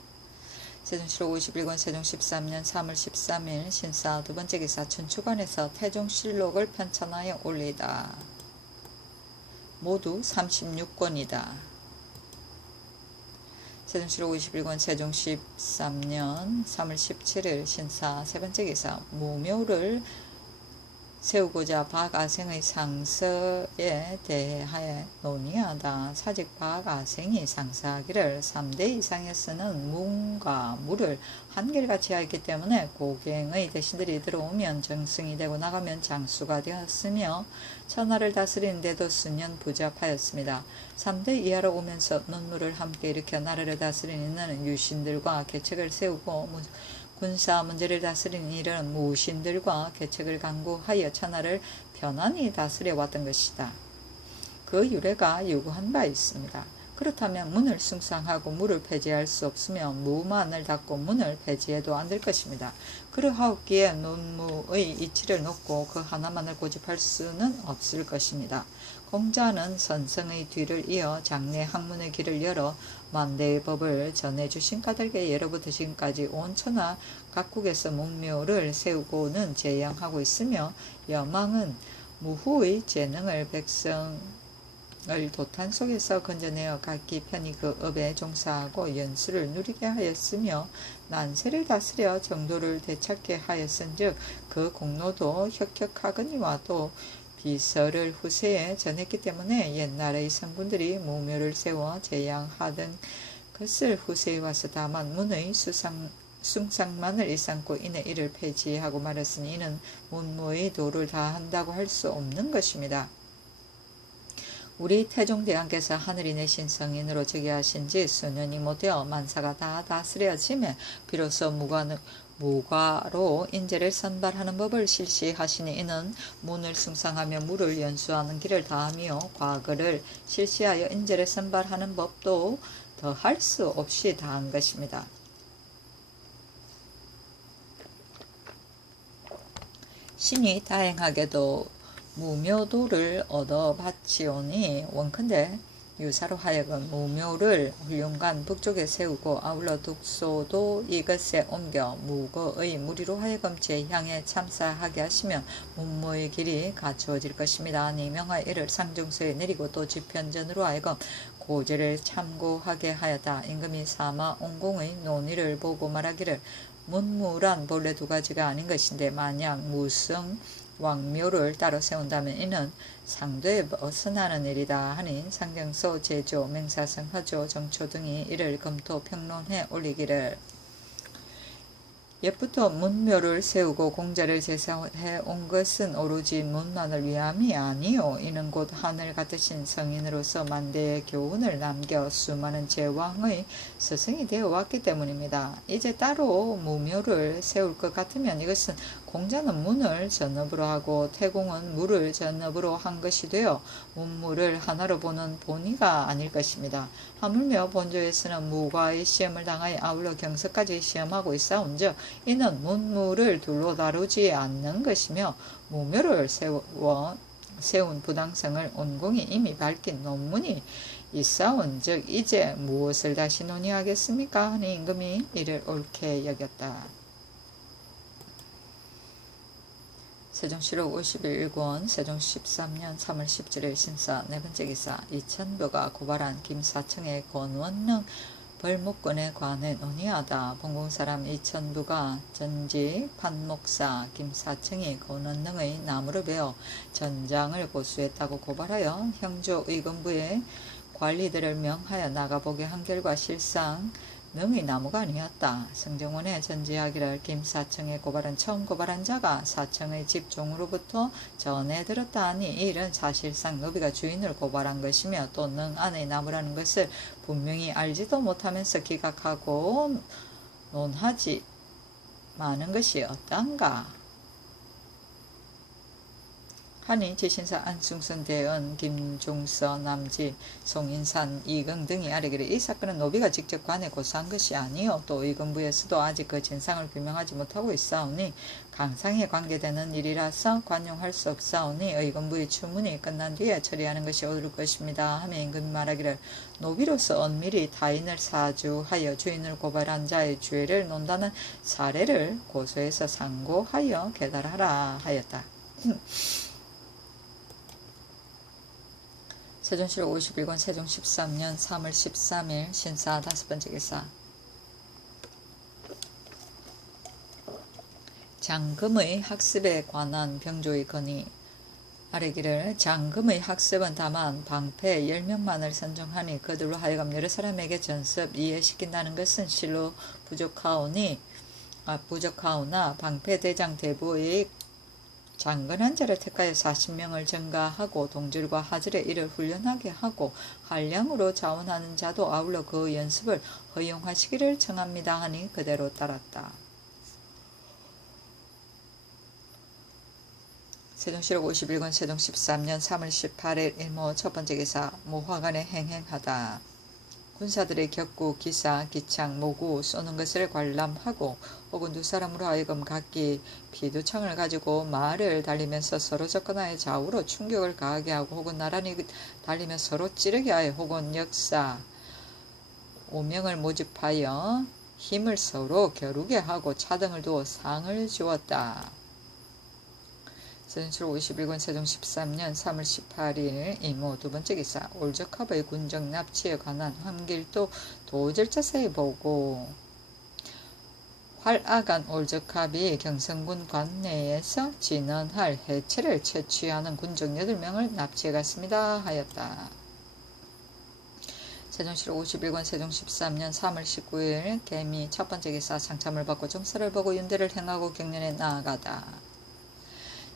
세종실록 51권 세종 13년 3월 13일 신사 두 번째 기사 춘추관에서 태종실록을 편찬하여 올리다. 모두 36권이다. 세종실록 51권 세종 13년 3월 17일 신사 세 번째 기사 무묘를 세우고자 박아생의 상서에 대하여 논의하다. 사직 박아생이 상사하기를 3대 이상에 쓰는 문과 무를 한결같이 하였기 때문에 고갱의 대신들이 들어오면 정승이 되고 나가면 장수가 되었으며 천하를 다스리는 데도 수년 부잡하였습니다. 3대 이하로 오면서 논무를 함께 일으켜 나라를 다스리는 유신들과 계책을 세우고 군사 문제를 다스리는 일은 무신들과 계책을 강구하여 천하를 편안히 다스려 왔던 것이다. 그 유래가 요구한 바 있습니다. 그렇다면 문을 숭상하고 무를 폐지할 수 없으며 무만을 닫고 문을 폐지해도 안 될 것입니다. 그러하옵기에 논무의 이치를 놓고 그 하나만을 고집할 수는 없을 것입니다. 공자는 선성의 뒤를 이어 장래 학문의 길을 열어 만대의 법을 전해주신 까닭에 예로부터 지금까지 온 천하 각국에서 문묘를 세우고는 제양하고 있으며 여망은 무후의 재능을 백성을 도탄 속에서 건져내어 각기 편히 그 업에 종사하고 연수를 누리게 하였으며 난세를 다스려 정도를 되찾게 하였은즉 그 공로도 혁혁하거니와 또 비서를 후세에 전했기 때문에 옛날의 성분들이 무묘를 세워 제양하던 것을 후세에 와서 다만 문의 숭상만을 일삼고 이내 이를 폐지하고 말했으니 이는 문무의 도를 다한다고 할 수 없는 것입니다. 우리 태종대왕께서 하늘이 내신 성인으로 즉위하신 지 수년이 못되어 만사가 다 다스려짐에 비로소 무과로 인재를 선발하는 법을 실시하시니 이는 문을 숭상하며 무를 연수하는 길을 다하며 과거를 실시하여 인재를 선발하는 법도 더할 수 없이 다한 것입니다. 신이 다행하게도 무묘도를 얻어 바치오니 원컨대 유사로 하여금 무묘를 훌륭관 북쪽에 세우고 아울러 독소도 이것에 옮겨 무거의 무리로 하여금 제향에 참사하게 하시면 문무의 길이 갖추어질 것입니다. 아니 명하여 이를 상중서에 내리고 또 집현전으로 하여금 고제를 참고하게 하였다. 임금이 사마 옹공의 논의를 보고 말하기를 문무란 본래 두 가지가 아닌 것인데 만약 무성 왕묘를 따로 세운다면 이는 상도에 벗어나는 일이다 하니 상경소, 제조, 맹사성, 허조, 정초 등이 이를 검토 평론해 올리기를 옛부터 문묘를 세우고 공자를 제사해 온 것은 오로지 문만을 위함이 아니요 이는 곧 하늘 같으신 성인으로서 만대의 교훈을 남겨 수많은 제왕의 스승이 되어 왔기 때문입니다. 이제 따로 무묘를 세울 것 같으면 이것은 공자는 문을 전업으로 하고 태공은 무를 전업으로 한 것이 되어 문무를 하나로 보는 본의가 아닐 것입니다. 하물며 본조에서는 무과의 시험을 당하여 아울러 경서까지 시험하고 있사온즉 이는 문무를 둘로 다루지 않는 것이며 무묘를 세운 부당성을 온공이 이미 밝힌 논문이 있사온즉 이제 무엇을 다시 논의하겠습니까? 하니 임금이 이를 옳게 여겼다. 세종시록 51권 세종 13년 3월 17일 신사 네 번째 기사 이천부가 고발한 김사청의 권원능 벌목권에 관해 논의하다. 본공사람 이천부가 전직 판목사 김사청이 권원능의 나무를 베어 전장을 고수했다고 고발하여 형조의금부에 관리들을 명하여 나가보게 한 결과 실상 능의 나무가 아니었다. 성정원에 전지하기를 김사청의 고발은 처음 고발한 자가 사청의 집종으로부터 전해 들었다 하니 이 일은 사실상 노비가 주인을 고발한 것이며 또 능 안의 나무라는 것을 분명히 알지도 못하면서 기각하고 논하지 마는 것이 어떠한가. 하니 지신사 안승선 대은 김종서 남지 송인산 이경 등이 아래기를 이 사건은 노비가 직접 관해 고소한 것이 아니요 또 의금부에서도 아직 그 진상을 규명하지 못하고 있사오니 강상에 관계되는 일이라서 관용할 수 없사오니 의금부의 추문이 끝난 뒤에 처리하는 것이 옳을 것입니다 하며 임금이 말하기를 노비로서 은밀히 타인을 사주하여 주인을 고발한 자의 죄를 논다는 사례를 고소해서 상고하여 계달하라 하였다. 세종시록 51권 세종 13년 3월 13일 신사 다섯 번째 기사 장금의 학습에 관한 병조의 건의 아래기를 장금의 학습은 다만 방패 10명만을 선정하니 그들로 하여금 여러 사람에게 전습 이해시킨다는 것은 실로 부족하오나 방패 대장 대부의 장근 한 자를 택하여 40명을 증가하고 동질과 하질에 이를 훈련하게 하고 한량으로 자원하는 자도 아울러 그 연습을 허용하시기를 청합니다 하니 그대로 따랐다. 세종시록 51권 세종 13년 3월 18일 일모 첫 번째 기사 모화관에 행행하다. 군사들의 격구, 기사, 기창, 모구 쏘는 것을 관람하고 혹은 두 사람으로 하여금 각기 피두창을 가지고 말을 달리면서 서로 접근하여 좌우로 충격을 가하게 하고 혹은 나란히 달리며 서로 찌르게 하여 혹은 역사 5명을 모집하여 힘을 서로 겨루게 하고 차등을 두어 상을 주었다. 세종시록 51권 세종 13년 3월 18일 이모 두 번째 기사 올적합의 군정 납치에 관한 함길도 도절차사에 보고 활악한 올적합이 경성군 관내에서 진언할 해체를 채취하는 군정 8명을 납치해 갔습니다 하였다. 세종시록 51권 세종 13년 3월 19일 개미 첫 번째 기사 상참을 받고 정사를 보고 윤대를 행하고 경련에 나아가다.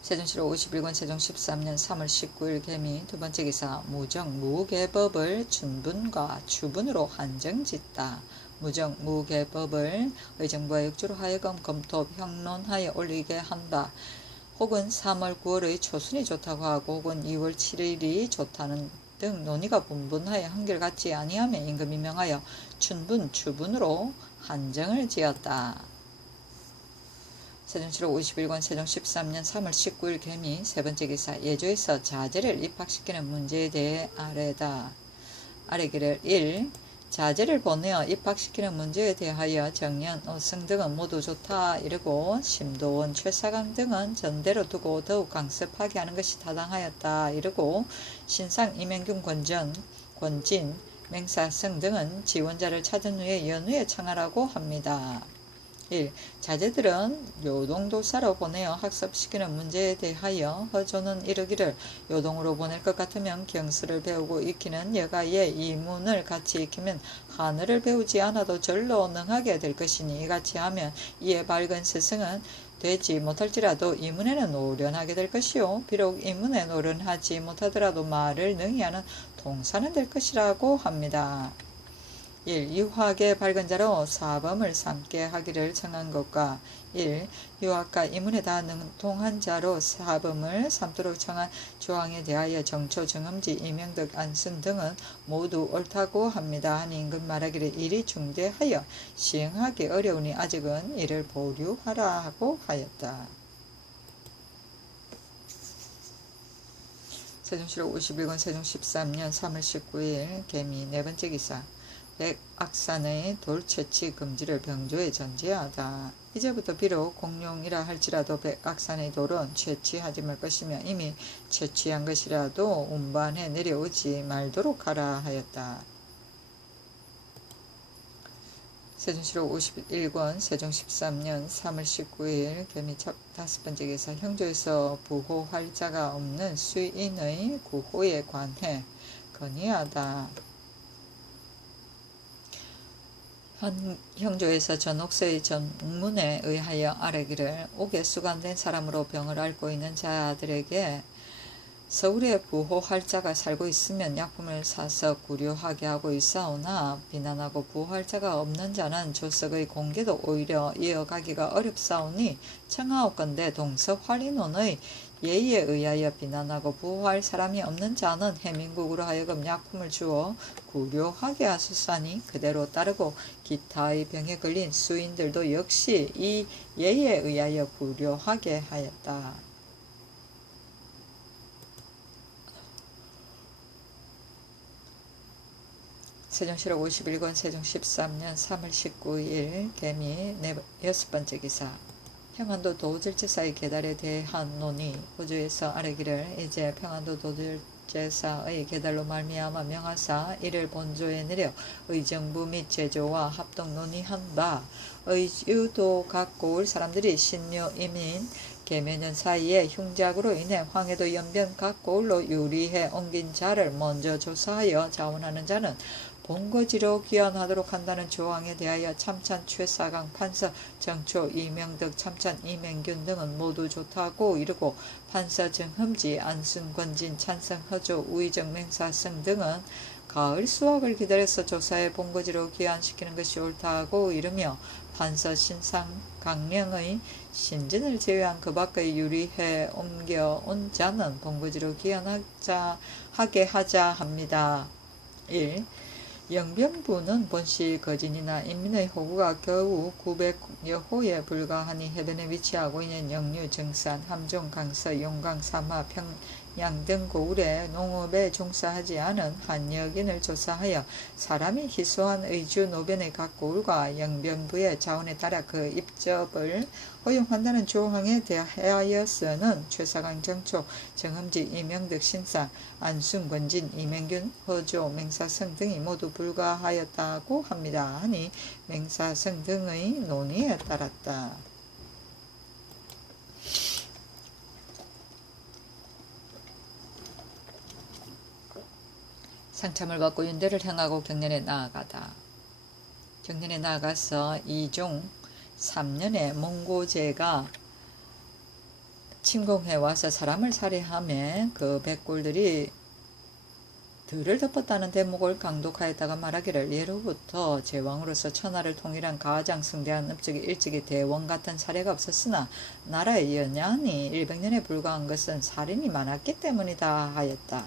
세종시록 51권 세종 13년 3월 19일 개미 두 번째 기사 무정 무계법을 춘분과 추분으로 한정짓다. 무정 무계법을 의정부와 역주로 하여금 검토 평론하여 올리게 한다. 혹은 3월 9월의 초순이 좋다고 하고 혹은 2월 7일이 좋다는 등 논의가 분분하여 한결같지 아니하며 임금이 명하여 춘분 추분으로 한정을 지었다. 세종시록 51권 세종 13년 3월 19일 개미 세 번째 기사 예조에서 자제를 입학시키는 문제에 대해 아래기를 1. 자제를 보내어 입학시키는 문제에 대하여 정연, 오승 등은 모두 좋다 이르고 심도원, 최사강 등은 전대로 두고 더욱 강습하게 하는 것이 타당하였다 이르고 신상, 이명균, 권진, 맹사성 등은 지원자를 찾은 후에 연후에 청하라고 합니다. 1. 자제들은 요동도사로 보내어 학습시키는 문제에 대하여 허조는 이르기를 요동으로 보낼 것 같으면 경수를 배우고 익히는 여가의 이문을 같이 익히면 한어를 배우지 않아도 절로 능하게 될 것이니 이같이 하면 이에 밝은 스승은 되지 못할지라도 이문에는 노련하게 될 것이요 비록 이문에 노련하지 못하더라도 말을 능히 하는 동사는 될 것이라고 합니다. 1. 유학의 밝은 자로 사범을 삼게 하기를 청한 것과 1. 유학과 이문에 다 능통한 자로 사범을 삼도록 청한 조항에 대하여 정초, 정음지, 이명덕, 안순 등은 모두 옳다고 합니다. 하니 임금 말하기를 일이 중대하여 시행하기 어려우니 아직은 이를 보류하라 하고 하였다. 세종시록 51권 세종 13년 3월 19일 개미 네 번째 기사 백악산의 돌채취 금지를 병조에 전제하다. 이제부터 비록 공룡이라 할지라도 백악산의 돌은 채취하지 말 것이며 이미 채취한 것이라도 운반해 내려오지 말도록 하라 하였다. 세종시록 51권 세종 13년 3월 19일 개미 첫 5번째 기사 형조에서 부호할 자가 없는 수인의 구호에 관해 건의하다. 형조에서 전옥서의 전문에 의하여 아뢰기를 옥에 수감된 사람으로 병을 앓고 있는 자들에게 서울에 부호할자가 살고 있으면 약품을 사서 구류하게 하고 있사오나 비난하고 부호할자가 없는 자는 조석의 공개도 오히려 이어가기가 어렵사오니 청하옵건대 동서활인원의 예의에 의하여 비난하고 부호할 사람이 없는 자는 해민국으로 하여금 약품을 주어 구류하게 하소서하니 그대로 따르고 기타의 병에 걸린 수인들도 역시 이 예의에 의하여 구류하게 하였다. 세종시록 51권 세종 13년 3월 19일 개미 6번째 기사 평안도 도질제사의 계달에 대한 논의 호주에서 아뢰기를 이제 평안도 도질제사의 계달로 말미암아 명하사 이를 본조에 내려 의정부 및 제조와 합동 논의한 바 의유도 갖고 올 사람들이 신묘 이민 계매년 사이에 흉작으로 인해 황해도 연변 각 고을로 유리해 옮긴 자를 먼저 조사하여 자원하는 자는 본거지로 귀환하도록 한다는 조항에 대하여 참찬 최사강 판서 정초 이명덕 참찬 이맹균 등은 모두 좋다고 이르고 판서 정흠지 안순권진 찬성 허조 우의정 맹사성 등은 가을 수확을 기다려서 조사해 본거지로 귀환시키는 것이 옳다고 이르며 판서 신상 강령의 신진을 제외한 그 밖의 유리해 옮겨온 자는 본거지로 귀환하게 하자 합니다. 1. 영변부는 본시 거진이나 인민의 호구가 겨우 900여호에 불과하니 해변에 위치하고 있는 영유, 정산, 함종, 강서, 용강, 삼화, 평양 등 고을에 농업에 종사하지 않은 한여인을 조사하여 사람이 희소한 의주 노변의 각 고을과 영변부의 자원에 따라 그 입접을 허용한다는 조항에 대하여서는 최사강 정초, 정흠지, 이명덕 신상, 안순권진, 이맹균, 허조, 맹사성 등이 모두 불가하였다고 합니다. 하니 맹사성 등의 논의에 따랐다. 상참을 받고 윤대를 행하고 경련에 나아가다. 경련에 나아가서 이종 3년에 몽고제가 침공해 와서 사람을 살해하며 그 백골들이 들을 덮었다는 대목을 강독하였다가 말하기를 예로부터 제왕으로서 천하를 통일한 가장승대한 업적이 일찍이 대원 같은 사례가 없었으나 나라의 연yan이 100년에 불과한 것은 살인이 많았기 때문이다 하였다.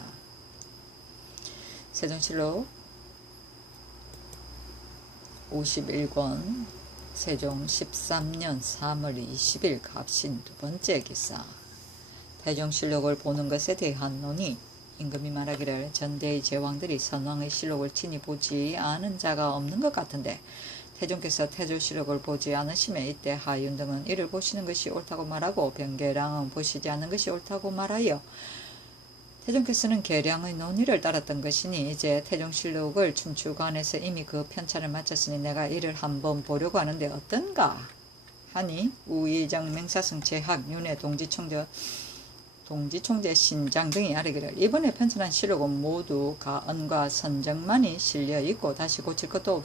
세종실록 51권 세종 13년 3월 20일 갑신 2번째 기사 태종실록을 보는 것에 대한 논의 임금이 말하기를 전대의 제왕들이 선왕의 실록을 친히 보지 않은 자가 없는 것 같은데 태종께서 태조실록을 보지 않으심에 이때 하윤 등은 이를 보시는 것이 옳다고 말하고 병계량은 보시지 않는 것이 옳다고 말하여 태종께서는 계량의 논의를 따랐던 것이니 이제 태종실록을 춘추관에서 이미 그 편찬을 마쳤으니 내가 이를 한번 보려고 하는데 어떤가 하니 우의정 맹사성 제학 윤회 동지총재 신장 등이 아뢰기를 이번에 편찬한 실록은 모두 가언과 선정만이 실려있고 다시 고칠 것도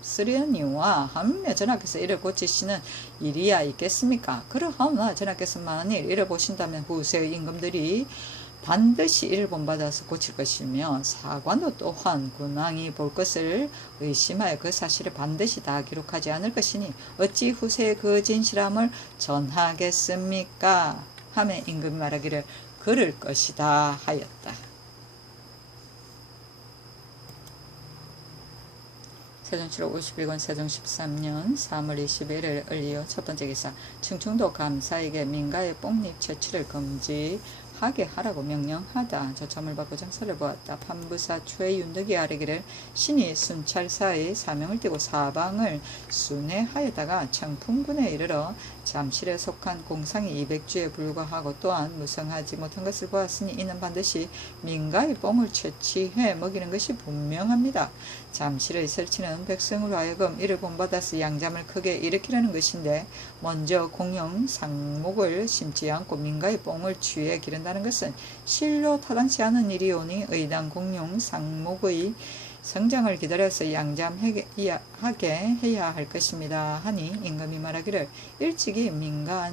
없으려니와 하며 전하께서 이를 고치시는 일이야 있겠습니까? 그러하오나 전하께서 만일 이를 보신다면 후세의 임금들이 반드시 이를 본받아서 고칠 것이며 사관도 또한 군왕이 볼 것을 의심하여 그 사실을 반드시 다 기록하지 않을 것이니 어찌 후세의 그 진실함을 전하겠습니까? 하며 임금이 말하기를 그럴 것이다 하였다. 세종실록 51권 세종 13년 3월 21일 을리오 첫 번째 기사 충청도 감사에게 민가의 뽕잎 채취를 금지하였다. 하게 하라고 명령하다. 저점을 받고 정사를 보았다. 판부사 최윤덕이 아뢰기를 신이 순찰사의 사명을 띠고 사방을 순회하여다가 청풍군에 이르러 잠실에 속한 공상이 200주에 불과하고 또한 무성하지 못한 것을 보았으니 이는 반드시 민가의 뽕을 채취해 먹이는 것이 분명합니다. 잠실의 설치는 백성으로 하여금 이를 본받아서 양잠을 크게 일으키려는 것인데 먼저 공영 상목을 심지 않고 민가의 뽕을 취해 기른다는 것은 실로 타당치 않은 일이오니 의당 공용 상목의 성장을 기다려서 양잠하게 해야 할 것입니다. 하니 임금이 말하기를 일찍이 민가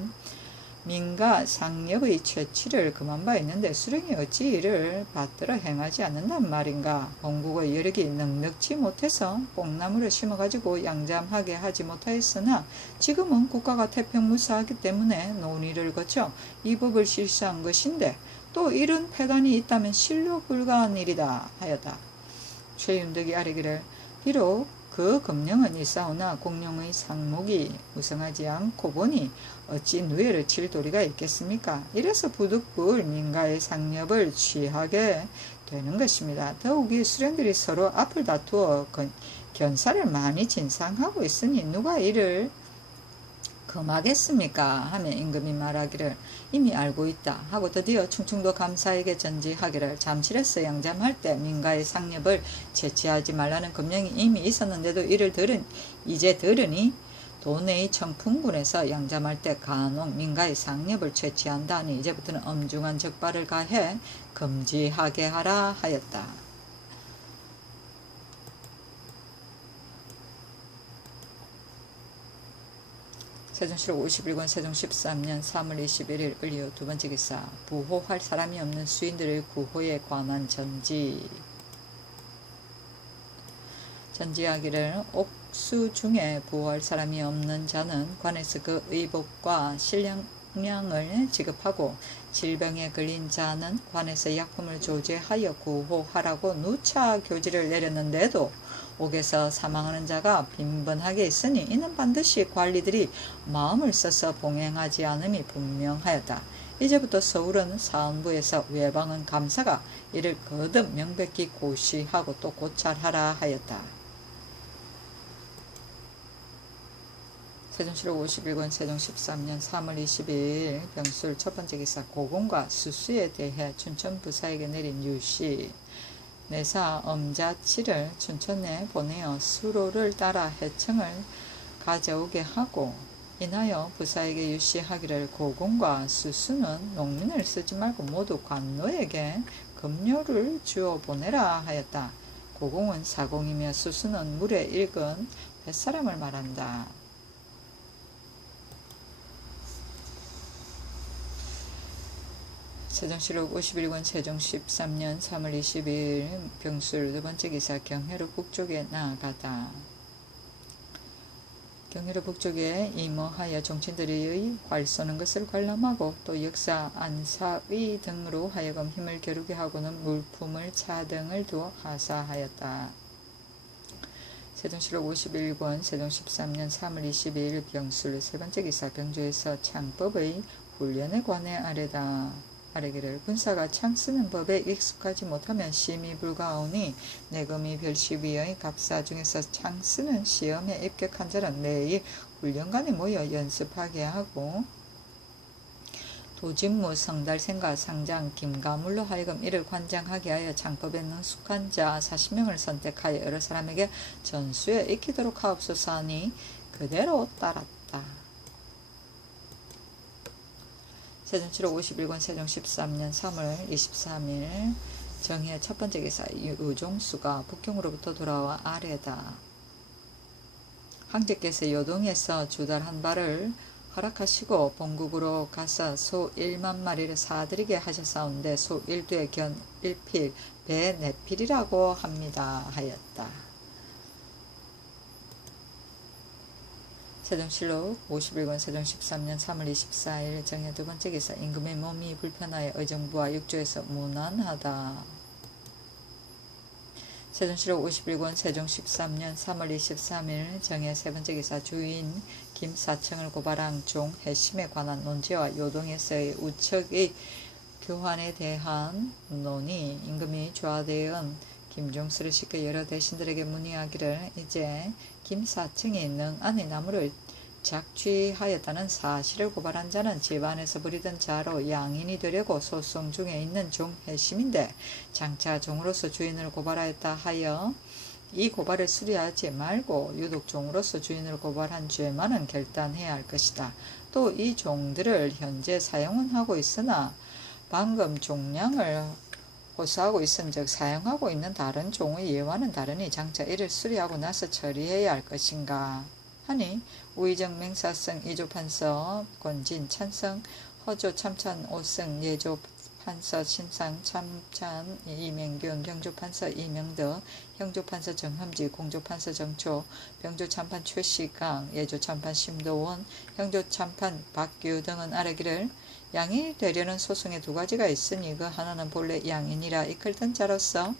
상렵의 채취를 금한 바 있는데 수령이 어찌 이를 받들어 행하지 않는단 말인가. 본국의 여력이 넉넉지 못해서 뽕나무를 심어가지고 양잠하게 하지 못하였으나 지금은 국가가 태평무사하기 때문에 논의를 거쳐 이 법을 실시한 것인데 또 이런 폐단이 있다면 실로 불가한 일이다 하였다. 최윤덕이 아뢰기를 비록 그 금령은 있사오나 공룡의 상목이 무성하지 않고 보니 어찌 누에를 칠 도리가 있겠습니까? 이래서 부득불 민가의 상렵을 취하게 되는 것입니다. 더욱이 수령들이 서로 앞을 다투어 견사를 많이 진상하고 있으니 누가 이를 금하겠습니까? 하며 임금이 말하기를 이미 알고 있다 하고 드디어 충청도 감사에게 전지하기를 잠실에서 양잠할 때 민가의 상렵을 채취하지 말라는 금령이 이미 있었는데도 이를 이제 들으니 도내의 청풍군에서 양잠할 때 간혹 민가의 상렵을 채취한다 하니 이제부터는 엄중한 적발을 가해 금지하게 하라 하였다. 세종실록 51권 세종 13년 3월 21일 을리오 두번째 기사 부호할 사람이 없는 수인들의 구호에 관한 전지. 전지하기를 옥수 중에 부호할 사람이 없는 자는 관에서 그 의복과 신량을 지급하고 질병에 걸린 자는 관에서 약품을 조제하여 구호하라고 누차 교지를 내렸는데도 옥에서 사망하는 자가 빈번하게 있으니 이는 반드시 관리들이 마음을 써서 봉행하지 않음이 분명하였다. 이제부터 서울은 사헌부에서 외방은 감사가 이를 거듭 명백히 고시하고 또 고찰하라 하였다. 세종실록 51권 세종 13년 3월 22일 병술 첫번째 기사 고공과 수수에 대해 춘천부사에게 내린 유시. 내사 엄자치를 춘천에 보내어 수로를 따라 해청을 가져오게 하고 인하여 부사에게 유시하기를 고공과 수수는 농민을 쓰지 말고 모두 관노에게 급료를 주어 보내라 하였다. 고공은 사공이며 수수는 물에 읽은 뱃사람을 말한다. 세종실록 51권 세종 13년 3월 22일 병술 두번째 기사 경회로 북쪽에 나아가다. 경회로 북쪽에 임어하여 정치인들의 활 쏘는 것을 관람하고 또 역사 안사의 등으로 하여금 힘을 겨루게 하고는 물품을 차 등을 두어 하사하였다. 세종실록 51권 세종 13년 3월 22일 병술 세번째 기사 병조에서 창법의 훈련에 관해 아뢰다. 아뢰기를 군사가 창 쓰는 법에 익숙하지 못하면 시험이 불가하오니 내금이 별시위의 갑사 중에서 창 쓰는 시험에 입격한 자는 매일 훈련관에 모여 연습하게 하고 도진무 성달생과 상장 김가물로 하여금 이를 관장하게 하여 창법에 능숙한 자 40명을 선택하여 여러 사람에게 전수에 익히도록 하옵소서 하니 그대로 따랐다. 세종실록 51권 세종 13년 3월 23일 정해 첫번째 기사 유종수가 북경으로부터 돌아와 아뢰다. 황제께서 요동에서 주달한 바를 허락하시고 본국으로 가서 소 1만 마리를 사드리게 하셨사온데 소 1두에 견 1필 배 4필이라고 합니다 하였다. 세종실록 51권 세종 13년 3월 24일 정해 두번째 기사 임금의 몸이 불편하여 의정부와 육조에서 무난하다. 세종실록 51권 세종 13년 3월 23일 정해 세번째 기사 주인 김사청을 고발한 종 해심에 관한 논지와 요동에서의 우척의 교환에 대한 논의. 임금이 좌대은 김종수를 시켜 여러 대신들에게 문의하기를 이제 김사청에 있는 안의 나무를 작취하였다는 사실을 고발한 자는 집안에서 부리던 자로 양인이 되려고 소송 중에 있는 종해심인데 장차 종으로서 주인을 고발하였다 하여 이 고발을 수리하지 말고 유독 종으로서 주인을 고발한 죄만은 결단해야 할 것이다. 또 이 종들을 현재 사용은 하고 있으나 방금 종량을 호소하고 있은즉 사용하고 있는 다른 종의 예와는 다르니 장차 이를 수리하고 나서 처리해야 할 것인가 하니 우의정 맹사성 이조판서 권진 찬성 허조 참찬 오승 예조 판서 신상 참찬 이맹균 경조판서 이명덕 형조판서 정흠지 공조판서 정초 병조참판 최시강 예조참판 심도원 형조참판 박규 등은 아뢰기를 양인이 되려는 소송에 두 가지가 있으니 그 하나는 본래 양인이라 이끌던 자로서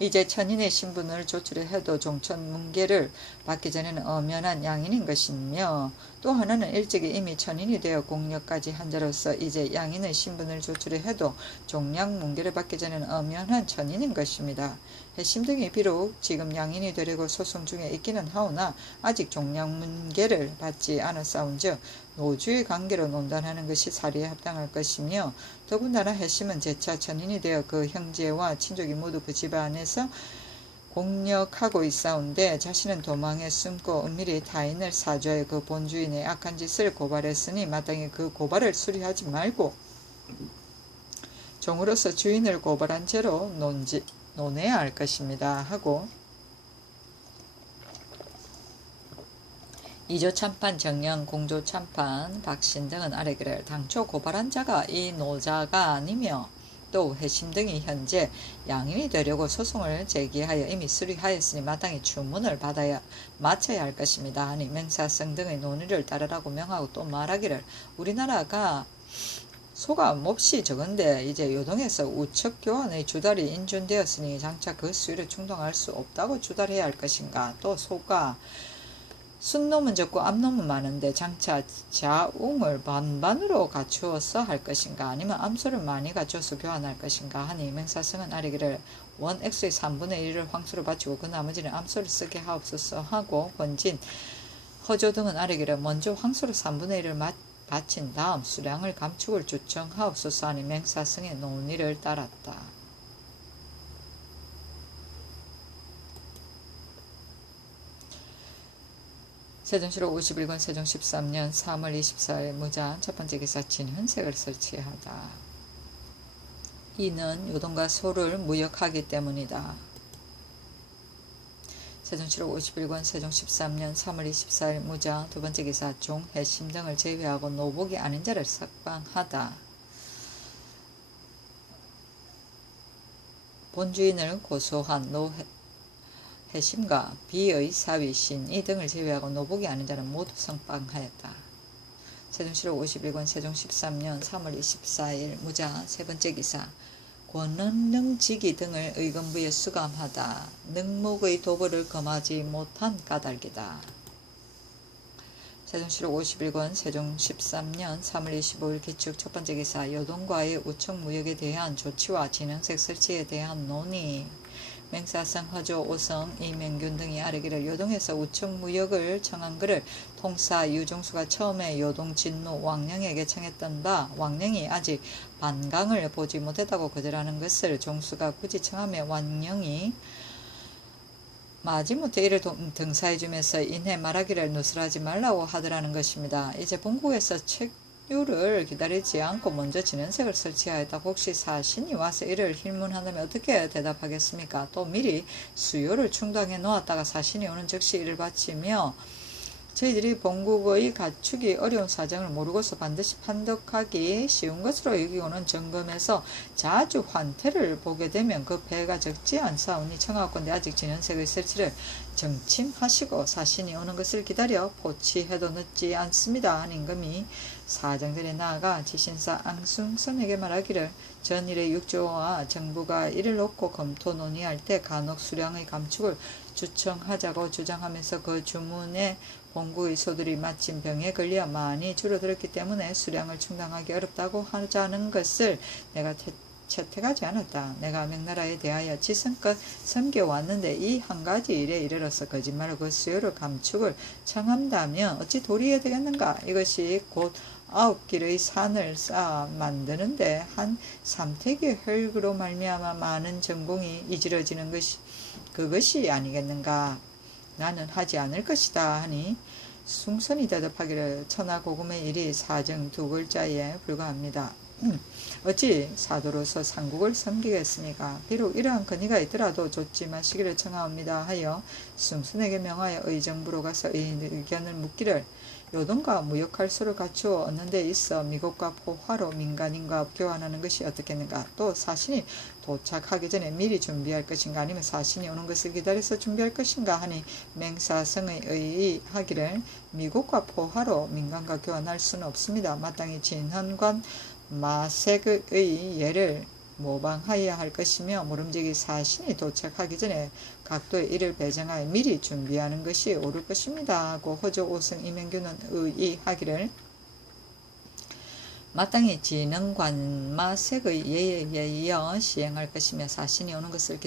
이제 천인의 신분을 조출해도 종천 문계를 받기 전에는 엄연한 양인인 것이며 또 하나는 일찍이 이미 천인이 되어 공력까지 한 자로서 이제 양인의 신분을 조출해도 종량 문계를 받기 전에는 엄연한 천인인 것입니다. 해심 등이 비록 지금 양인이 되려고 소송 중에 있기는 하오나 아직 종량 문계를 받지 않았사온즉 노주의 관계로 논단하는 것이 사리에 합당할 것이며 더군다나 해심은 재차 천인이 되어 그 형제와 친족이 모두 그 집안에서 공력하고 있사온데 자신은 도망에 숨고 은밀히 타인을 사죄해 그 본주인의 악한 짓을 고발했으니 마땅히 그 고발을 수리하지 말고 종으로서 주인을 고발한 죄로 논해야 할 것입니다 하고 이조 참판 정령 공조 참판 박신 등은 아래기를 당초 고발한 자가 이 노자가 아니며 또 해심 등이 현재 양인이 되려고 소송을 제기하여 이미 수리하였으니 마땅히 주문을 받아야 마쳐야 할 것입니다 하니 맹사성 등의 논의를 따르라고 명하고 또 말하기를 우리나라가 소가 몹시 적은데 이제 요동에서 우척 교환의 주달이 인준되었으니 장차 그 수위를 충당할 수 없다고 주달해야 할 것인가 또 소가 순놈은 적고 암놈은 많은데 장차 자웅을 반반으로 갖추어서 할 것인가 아니면 암소를 많이 갖추어서 교환할 것인가 하니 맹사성은 아뢰기를 원 X의 3분의 1을 황소로 바치고 그 나머지는 암소를 쓰게 하옵소서 하고 권진 허조 등은 아뢰기를 먼저 황소로 3분의 1을 바친 다음 수량을 감축을 주청하옵소서 하니 맹사성의 논의를 따랐다. 세종시록 51권 세종 13년 3월 24일 무장 첫번째 기사 진현색을 설치하다. 이는 요동과 소를 무역하기 때문이다. 세종시록 51권 세종 13년 3월 24일 무장 두번째 기사 종, 해심 등을 제외하고 노복이 아닌 자를 석방하다. 본주인을 고소한 해심과 비의 사위, 신이 등을 제외하고 노복이 아닌 자는 모두 석방하였다. 세종시록 51권 세종 13년 3월 24일 무자 세번째 기사 권은 능지기 등을 의금부에 수감하다. 능목의 도벌을 금하지 못한 까닭이다. 세종시록 51권 세종 13년 3월 25일 기축 첫번째 기사 요동과의 우척무역에 대한 조치와 진흥색 설치에 대한 논의. 맹사성 허조 오성 이명균 등이 아뢰기를 요동에서 우척무역을 청한 그를 통사 유종수가 처음에 요동 진노 왕령에게 청했던 바 왕령이 아직 반강을 보지 못했다고 거절하는 것을 종수가 굳이 청하며 왕령이 마지못해 이를 등사해주면서 인해 말하기를 누설하지 말라고 하더라는 것입니다. 이제 본국에서 책류를 기다리지 않고 먼저 진은색을 설치하였다. 혹시 사신이 와서 이를 힐문한다면 어떻게 대답하겠습니까? 또 미리 수요를 충당해 놓았다가 사신이 오는 즉시 이를 바치며 저희들이 본국의 갖추기 어려운 사정을 모르고서 반드시 판독하기 쉬운 것으로 여기고는 점검해서 자주 환태를 보게 되면 그 배가 적지 않사오니 청하건대 아직 진현색의 설치를 정침하시고 사신이 오는 것을 기다려 포치해도 늦지 않습니다. 한 임금이 사정들에 나아가 지신사 앙순선에게 말하기를 전일의 육조와 정부가 이를 놓고 검토 논의할 때 간혹 수량의 감축을 주청하자고 주장하면서 그 주문에 본국의 소들이 마침 병에 걸려 많이 줄어들었기 때문에 수량을 충당하기 어렵다고 하자는 것을 내가 채택하지 않았다. 내가 명나라에 대하여 지성껏 섬겨왔는데 이 한 가지 일에 이르러서 거짓말로 그 수요를 감축을 청한다면 어찌 도리에 되겠는가. 이것이 곧 9길의 산을 쌓아 만드는데 한 삼택의 흙으로 말미암아 많은 전공이 이지러지는 그것이 아니겠는가. 나는 하지 않을 것이다 하니 숭선이 대답하기를 천하고금의 일이 사정 2글자에 불과합니다. 어찌 사도로서 삼국을 섬기겠습니까? 비록 이러한 건의가 있더라도 좇지 마시기를 청하옵니다 하여 숭선에게 명하여 의정부로 가서 의견을 묻기를 요동과 무역할수를 갖추어 얻는 데 있어 미국과 포화로 민간인과 교환하는 것이 어떻겠는가? 또 사신이 도착하기 전에 미리 준비할 것인가? 아니면 사신이 오는 것을 기다려서 준비할 것인가? 하니 맹사성의 의의하기를 미국과 포화로 민간과 교환할 수는 없습니다. 마땅히 진헌관 마색의 예를 모방하여야 할 것이며 모름지기 사신이 도착하기 전에 각도의 일을 배정하여 미리 준비하는 것이 옳을 것입니다 하고 호조 오승 이명규는 의의하기를 마땅히 진흥관마색의 예에 이어 시행할 것이며 사신이 오는 것을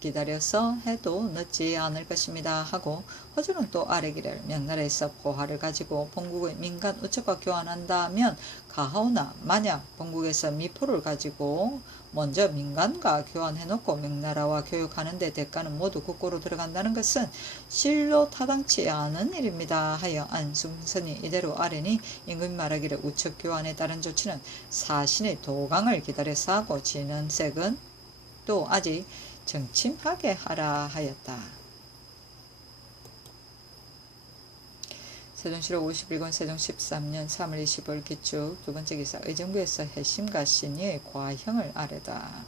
기다려서 해도 늦지 않을 것입니다 하고 호조는 또 아뢰기를 명나라에서 포화를 가지고 본국의 민간 우척과 교환한다면 가하오나 만약 본국에서 미포를 가지고 먼저 민간과 교환해놓고 명나라와 교육하는 데 대가는 모두 국고로 들어간다는 것은 실로 타당치 않은 일입니다 하여 안숭선이 이대로 아뢰니 임금이 말하기를 우척 교환에 따른 조치는 사신의 도강을 기다려서 하고 진헌색은 또 아직 정침하게 하라 하였다. 세종실록 51권 세종 13년 3월 25일 기축 두번째 기사 의정부에서 해심과 신의의 과형을 아뢰다.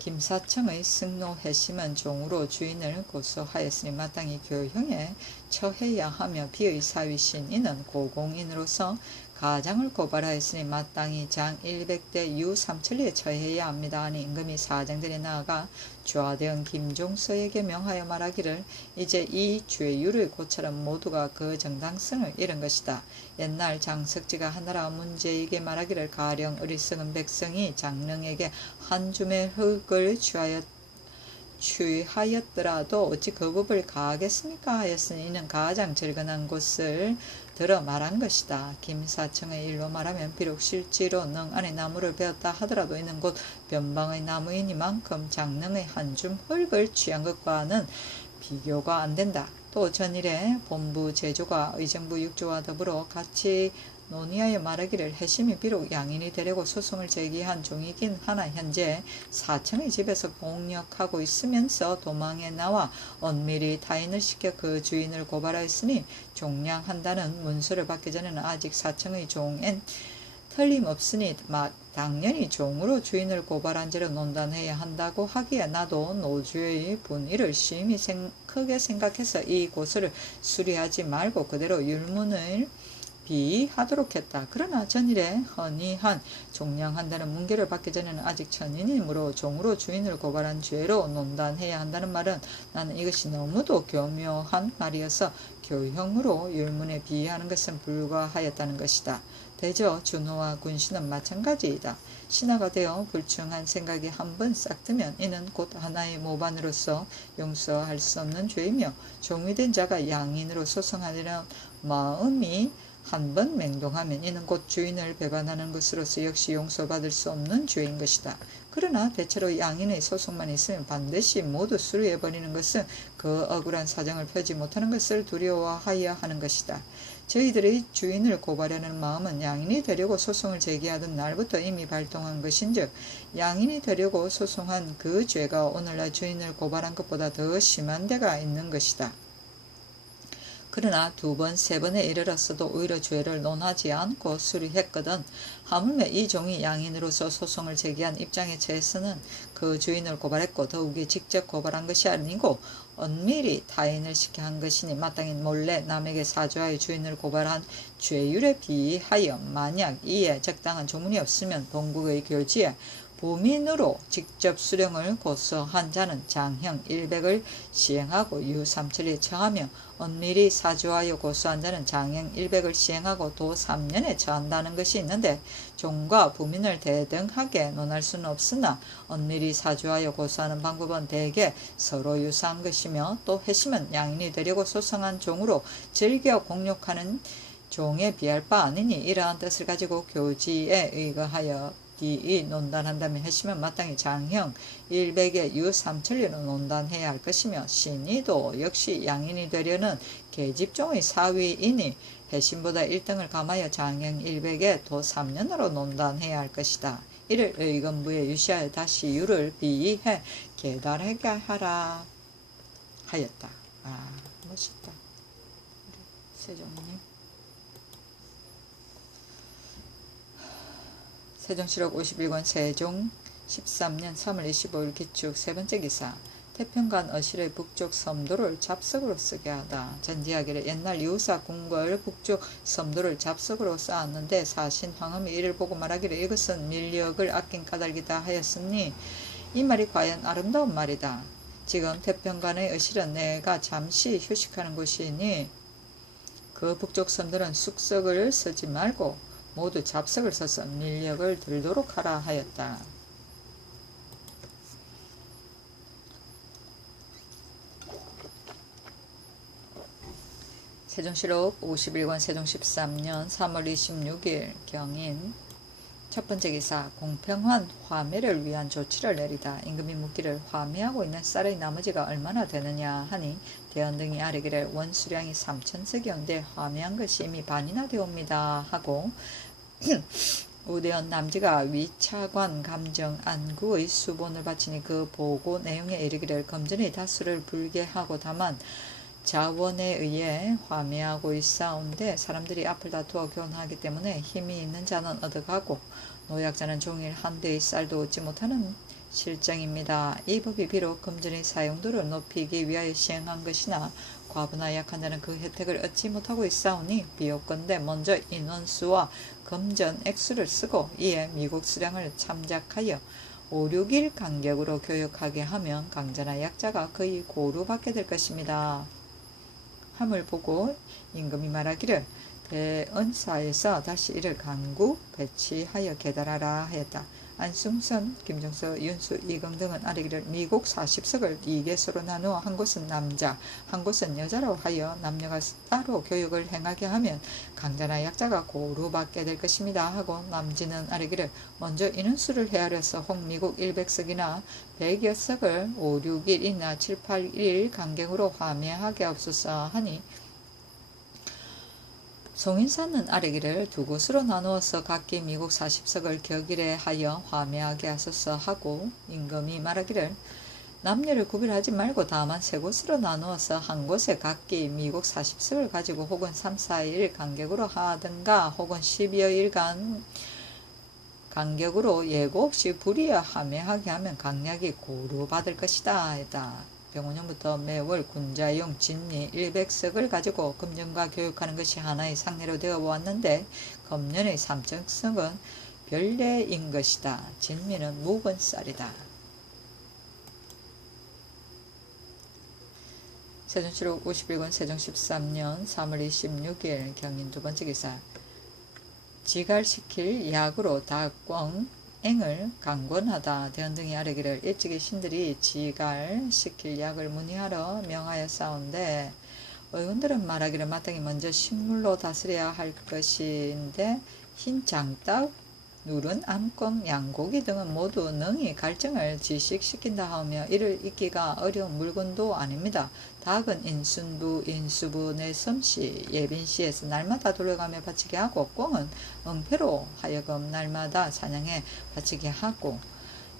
김사청의 승노 해심은 종으로 주인을 고소하였으니 마땅히 교형에 처해야 하며 비의 사위신 이는 고공인으로서 가장을 고발하였으니 마땅히 장 100대 유 3천리에 처해야 합니다 하니 임금이 사장들이 나아가 좌대원 김종서에게 명하여 말하기를 이제 이 죄유를 고처럼 모두가 그 정당성을 잃은 것이다. 옛날 장석지가 하나라 문제에게 말하기를 가령 어리석은 백성이 장릉에게 한 줌의 흙을 취하였더라도 어찌 그 법을 가하겠습니까 하였으니 이는 가장 절근한 곳을 들어 말한 것이다. 김사청의 일로 말하면 비록 실제로 능 안에 나무를 베었다 하더라도 이는 곧 변방의 나무이니만큼 장릉의 한 줌 흙을 취한 것과는 비교가 안 된다. 또 전일에 본부 제조가 의정부 육조와 더불어 같이 논의하여 말하기를 해심이 비록 양인이 되려고 소송을 제기한 종이긴 하나 현재 사청의 집에서 공역하고 있으면서 도망에 나와 은밀히 타인을 시켜 그 주인을 고발하였으니 종량한다는 문서를 받기 전에는 아직 사청의 종엔 틀림없으니 당연히 종으로 주인을 고발한 죄로 논단해야 한다고 하기에 나도 노주의 분의를 심히 크게 생각해서 이 고소를 수리하지 말고 그대로 율문을 비하도록 했다. 그러나 전일에 헌의한 종량한다는 문계를 받기 전에는 아직 천인이므로 종으로 주인을 고발한 죄로 논단해야 한다는 말은 나는 이것이 너무도 교묘한 말이어서 교형으로 율문에 비하하는 것은 불가하였다는 것이다. 대저 준호와 군신은 마찬가지이다. 신하가 되어 불충한 생각이 한번 싹 들면 이는 곧 하나의 모반으로서 용서할 수 없는 죄이며 종위된 자가 양인으로 소송하려는 마음이 한번 맹동하면 이는 곧 주인을 배반하는 것으로서 역시 용서받을 수 없는 죄인 것이다. 그러나 대체로 양인의 소송만 있으면 반드시 모두 수리해버리는 것은 그 억울한 사정을 펴지 못하는 것을 두려워하여 하는 것이다. 저희들의 주인을 고발하는 마음은 양인이 되려고 소송을 제기하던 날부터 이미 발동한 것인즉 양인이 되려고 소송한 그 죄가 오늘날 주인을 고발한 것보다 더 심한 데가 있는 것이다. 그러나 2번, 3번에 이르렀어도 오히려 죄를 논하지 않고 수리했거든. 하물며 이 종이 양인으로서 소송을 제기한 입장에 처해서는 그 주인을 고발했고 더욱이 직접 고발한 것이 아니고 은밀히 타인을 시켜 한 것이니 마땅히 몰래 남에게 사주하여 주인을 고발한 죄율에 비하여 만약 이에 적당한 조문이 없으면 본국의 교지에 부민으로 직접 수령을 고소한 자는 장형 100을 시행하고 유삼천리에 처하며 엄밀히 사주하여 고소한 자는 장형 100을 시행하고 도 3년에 처한다는 것이 있는데 종과 부민을 대등하게 논할 수는 없으나 엄밀히 사주하여 고소하는 방법은 대개 서로 유사한 것이며 또 회심은 양인이 되려고 소송한 종으로 즐겨 공욕하는 종에 비할 바 아니니 이러한 뜻을 가지고 교지에 의거하여 이 논단한다면 회심은 마땅히 장형 100의 유삼천리로 논단해야 할 것이며 신이도 역시 양인이 되려는 계집종의 사위이니 회심보다 1등을 감하여 장형 100의 도 3년으로 논단해야 할 것이다. 이를 의건부에 유시하여 다시 유를 비해 계달하게 하라 하였다. 아, 멋있다. 세종님. 세종실록 51권 세종 13년 3월 25일 기축 세번째 기사. 태평관 어실의 북쪽 섬도를 잡석으로 쓰게 하다. 전지하기를 옛날 유사 궁궐 북쪽 섬도를 잡석으로 쌓았는데 사신 황음이 이를 보고 말하기를 이것은 밀력을 아낀 까닭이다 하였으니 이 말이 과연 아름다운 말이다. 지금 태평관의 어실은 내가 잠시 휴식하는 곳이니 그 북쪽 섬들은 숙석을 쓰지 말고 모두 잡석을 써서 밀력을 들도록 하라 하였다. 세종실록 51권 세종 13년 3월 26일 경인 첫번째 기사. 공평한 화매를 위한 조치를 내리다. 임금이 묻기를 화매하고 있는 쌀의 나머지가 얼마나 되느냐 하니 대언등이 아뢰기를 원수량이 3,000석이온데 화매한 것이 이미 반이나 되옵니다 하고 우대원 남지가 위차관 감정 안구의 수본을 바치니 그 보고 내용에 이르기를 검전의 다수를 불게하고 다만 자원에 의해 화매하고 있사온데 사람들이 앞을 다투어 교훈하기 때문에 힘이 있는 자는 얻어가고 노약자는 종일 한 대의 쌀도 얻지 못하는 실정입니다. 이 법이 비록 금전의 사용도를 높이기 위하여 시행한 것이나 과부나 약한 자는 그 혜택을 얻지 못하고 있사오니 비옵건대 먼저 인원수와 금전 액수를 쓰고 이에 미국 수량을 참작하여 5, 6일 간격으로 교육하게 하면 강자나 약자가 거의 고루받게 될 것입니다. 함을 보고 임금이 말하기를 대언사에서 다시 이를 강구 배치하여 계달하라 하였다. 안승선, 김종서, 윤수, 이경 등은 아뢰기를 미국 40석을 2개소로 나누어 한 곳은 남자, 한 곳은 여자로 하여 남녀가 따로 교육을 행하게 하면 강자나 약자가 고루받게 될 것입니다 하고 남지는 아뢰기를 먼저 인원수를 헤아려서 홍미국 100석이나 100여 석을 5, 6일이나 7, 8일 간격으로 화매하게 하옵소서 하니 송인사는 아뢰기를 두 곳으로 나누어서 각기 미국 40석을 격일에 하여 화매하게 하소서 하고 임금이 말하기를 남녀를 구별하지 말고 다만 세 곳으로 나누어서 한 곳에 각기 미국 40석을 가지고 혹은 3, 4일 간격으로 하든가 혹은 10여일간 간격으로 예고 없이 불이야 화매하게 하면 강약이 고루받을 것이다 했다. 병원년부터 매월 군자용 진리 100석을 가지고 금전과 교육하는 것이 하나의 상례로 되어 왔는데 금년의 3,000석은 별례인 것이다. 진미는 묵은 쌀이다. 세종실록 51권 세종 13년 3월 26일 경인 두번째 기사. 지갈시킬 약으로 닭광 앵을 강권하다. 대언등이 아뢰기를 일찍이 신들이 지갈시킬 약을 문의하러 명하였사온데 의원들은 말하기를 마땅히 먼저 식물로 다스려야 할 것인데 흰 장닭, 누른 암꿩, 양고기 등은 모두 능히 갈증을 지식시킨다 하며 이를 잊기가 어려운 물건도 아닙니다. 닭은 인순부, 인수부, 내섬시, 예빈시에서 날마다 돌아가며 바치게 하고 꿩은 응패로 하여금 날마다 사냥해 바치게 하고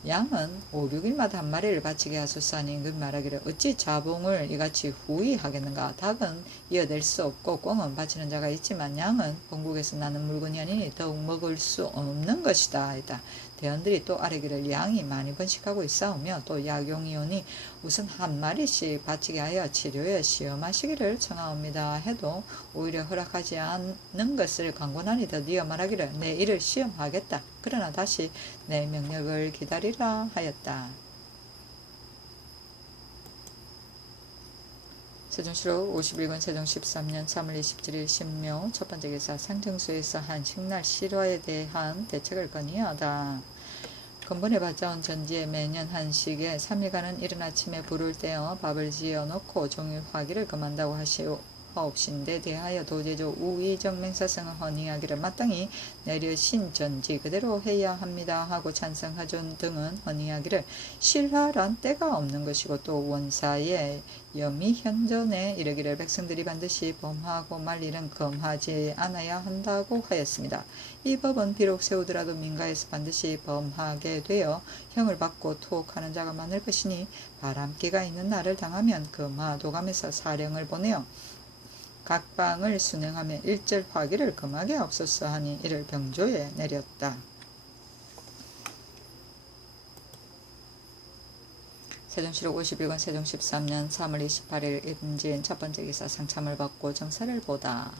양은 5, 6일마다 한 마리를 바치게 하소서 하니 그 말하기를 어찌 자봉을 이같이 후이하겠는가. 닭은 이어낼 수 없고 꿩은 바치는 자가 있지만 양은 본국에서 나는 물건이 아니니 더욱 먹을 수 없는 것이다 했다. 대원들이 또 아뢰기를 양이 많이 번식하고 있사오며 또 약용이 오니 우선 한 마리씩 바치게 하여 치료에 시험하시기를 청하옵니다 해도 오히려 허락하지 않는 것을 강권하니 드디어 말하기를 내 이를 시험하겠다. 그러나 다시 내 명령을 기다리라 하였다. 세종시록 51권 세종 13년 3월 27일 신묘 첫 번째 기사 상정수에서 한 식날 실화에 대한 대책을 건의하다. 근본에 받자온 전지에 매년 한식에 3일간은 이른 아침에 불을 떼어 밥을 지어 놓고 종일 화기를 금한다고 하옵신데 대하여 도제조 우의정 맹사성을 헌의하기를 마땅히 내려신 전지 그대로 해야 합니다 하고 찬성하존 등은 헌의하기를 실화란 때가 없는 것이고 또 원사의 염이현전에 이르기를 백성들이 반드시 범하고 말 일은 금하지 않아야 한다고 하였습니다. 이 법은 비록 세우더라도 민가에서 반드시 범하게 되어 형을 받고 투옥하는 자가 많을 것이니 바람기가 있는 날을 당하면 금하 도감에서 사령을 보내어 각방을 순행하며 일절 화기를 금하게 없소서 하니 이를 병조에 내렸다. 세종시록 51권 세종 13년 3월 28일 임진 첫 번째 기사 상참을 받고 정사를 보다.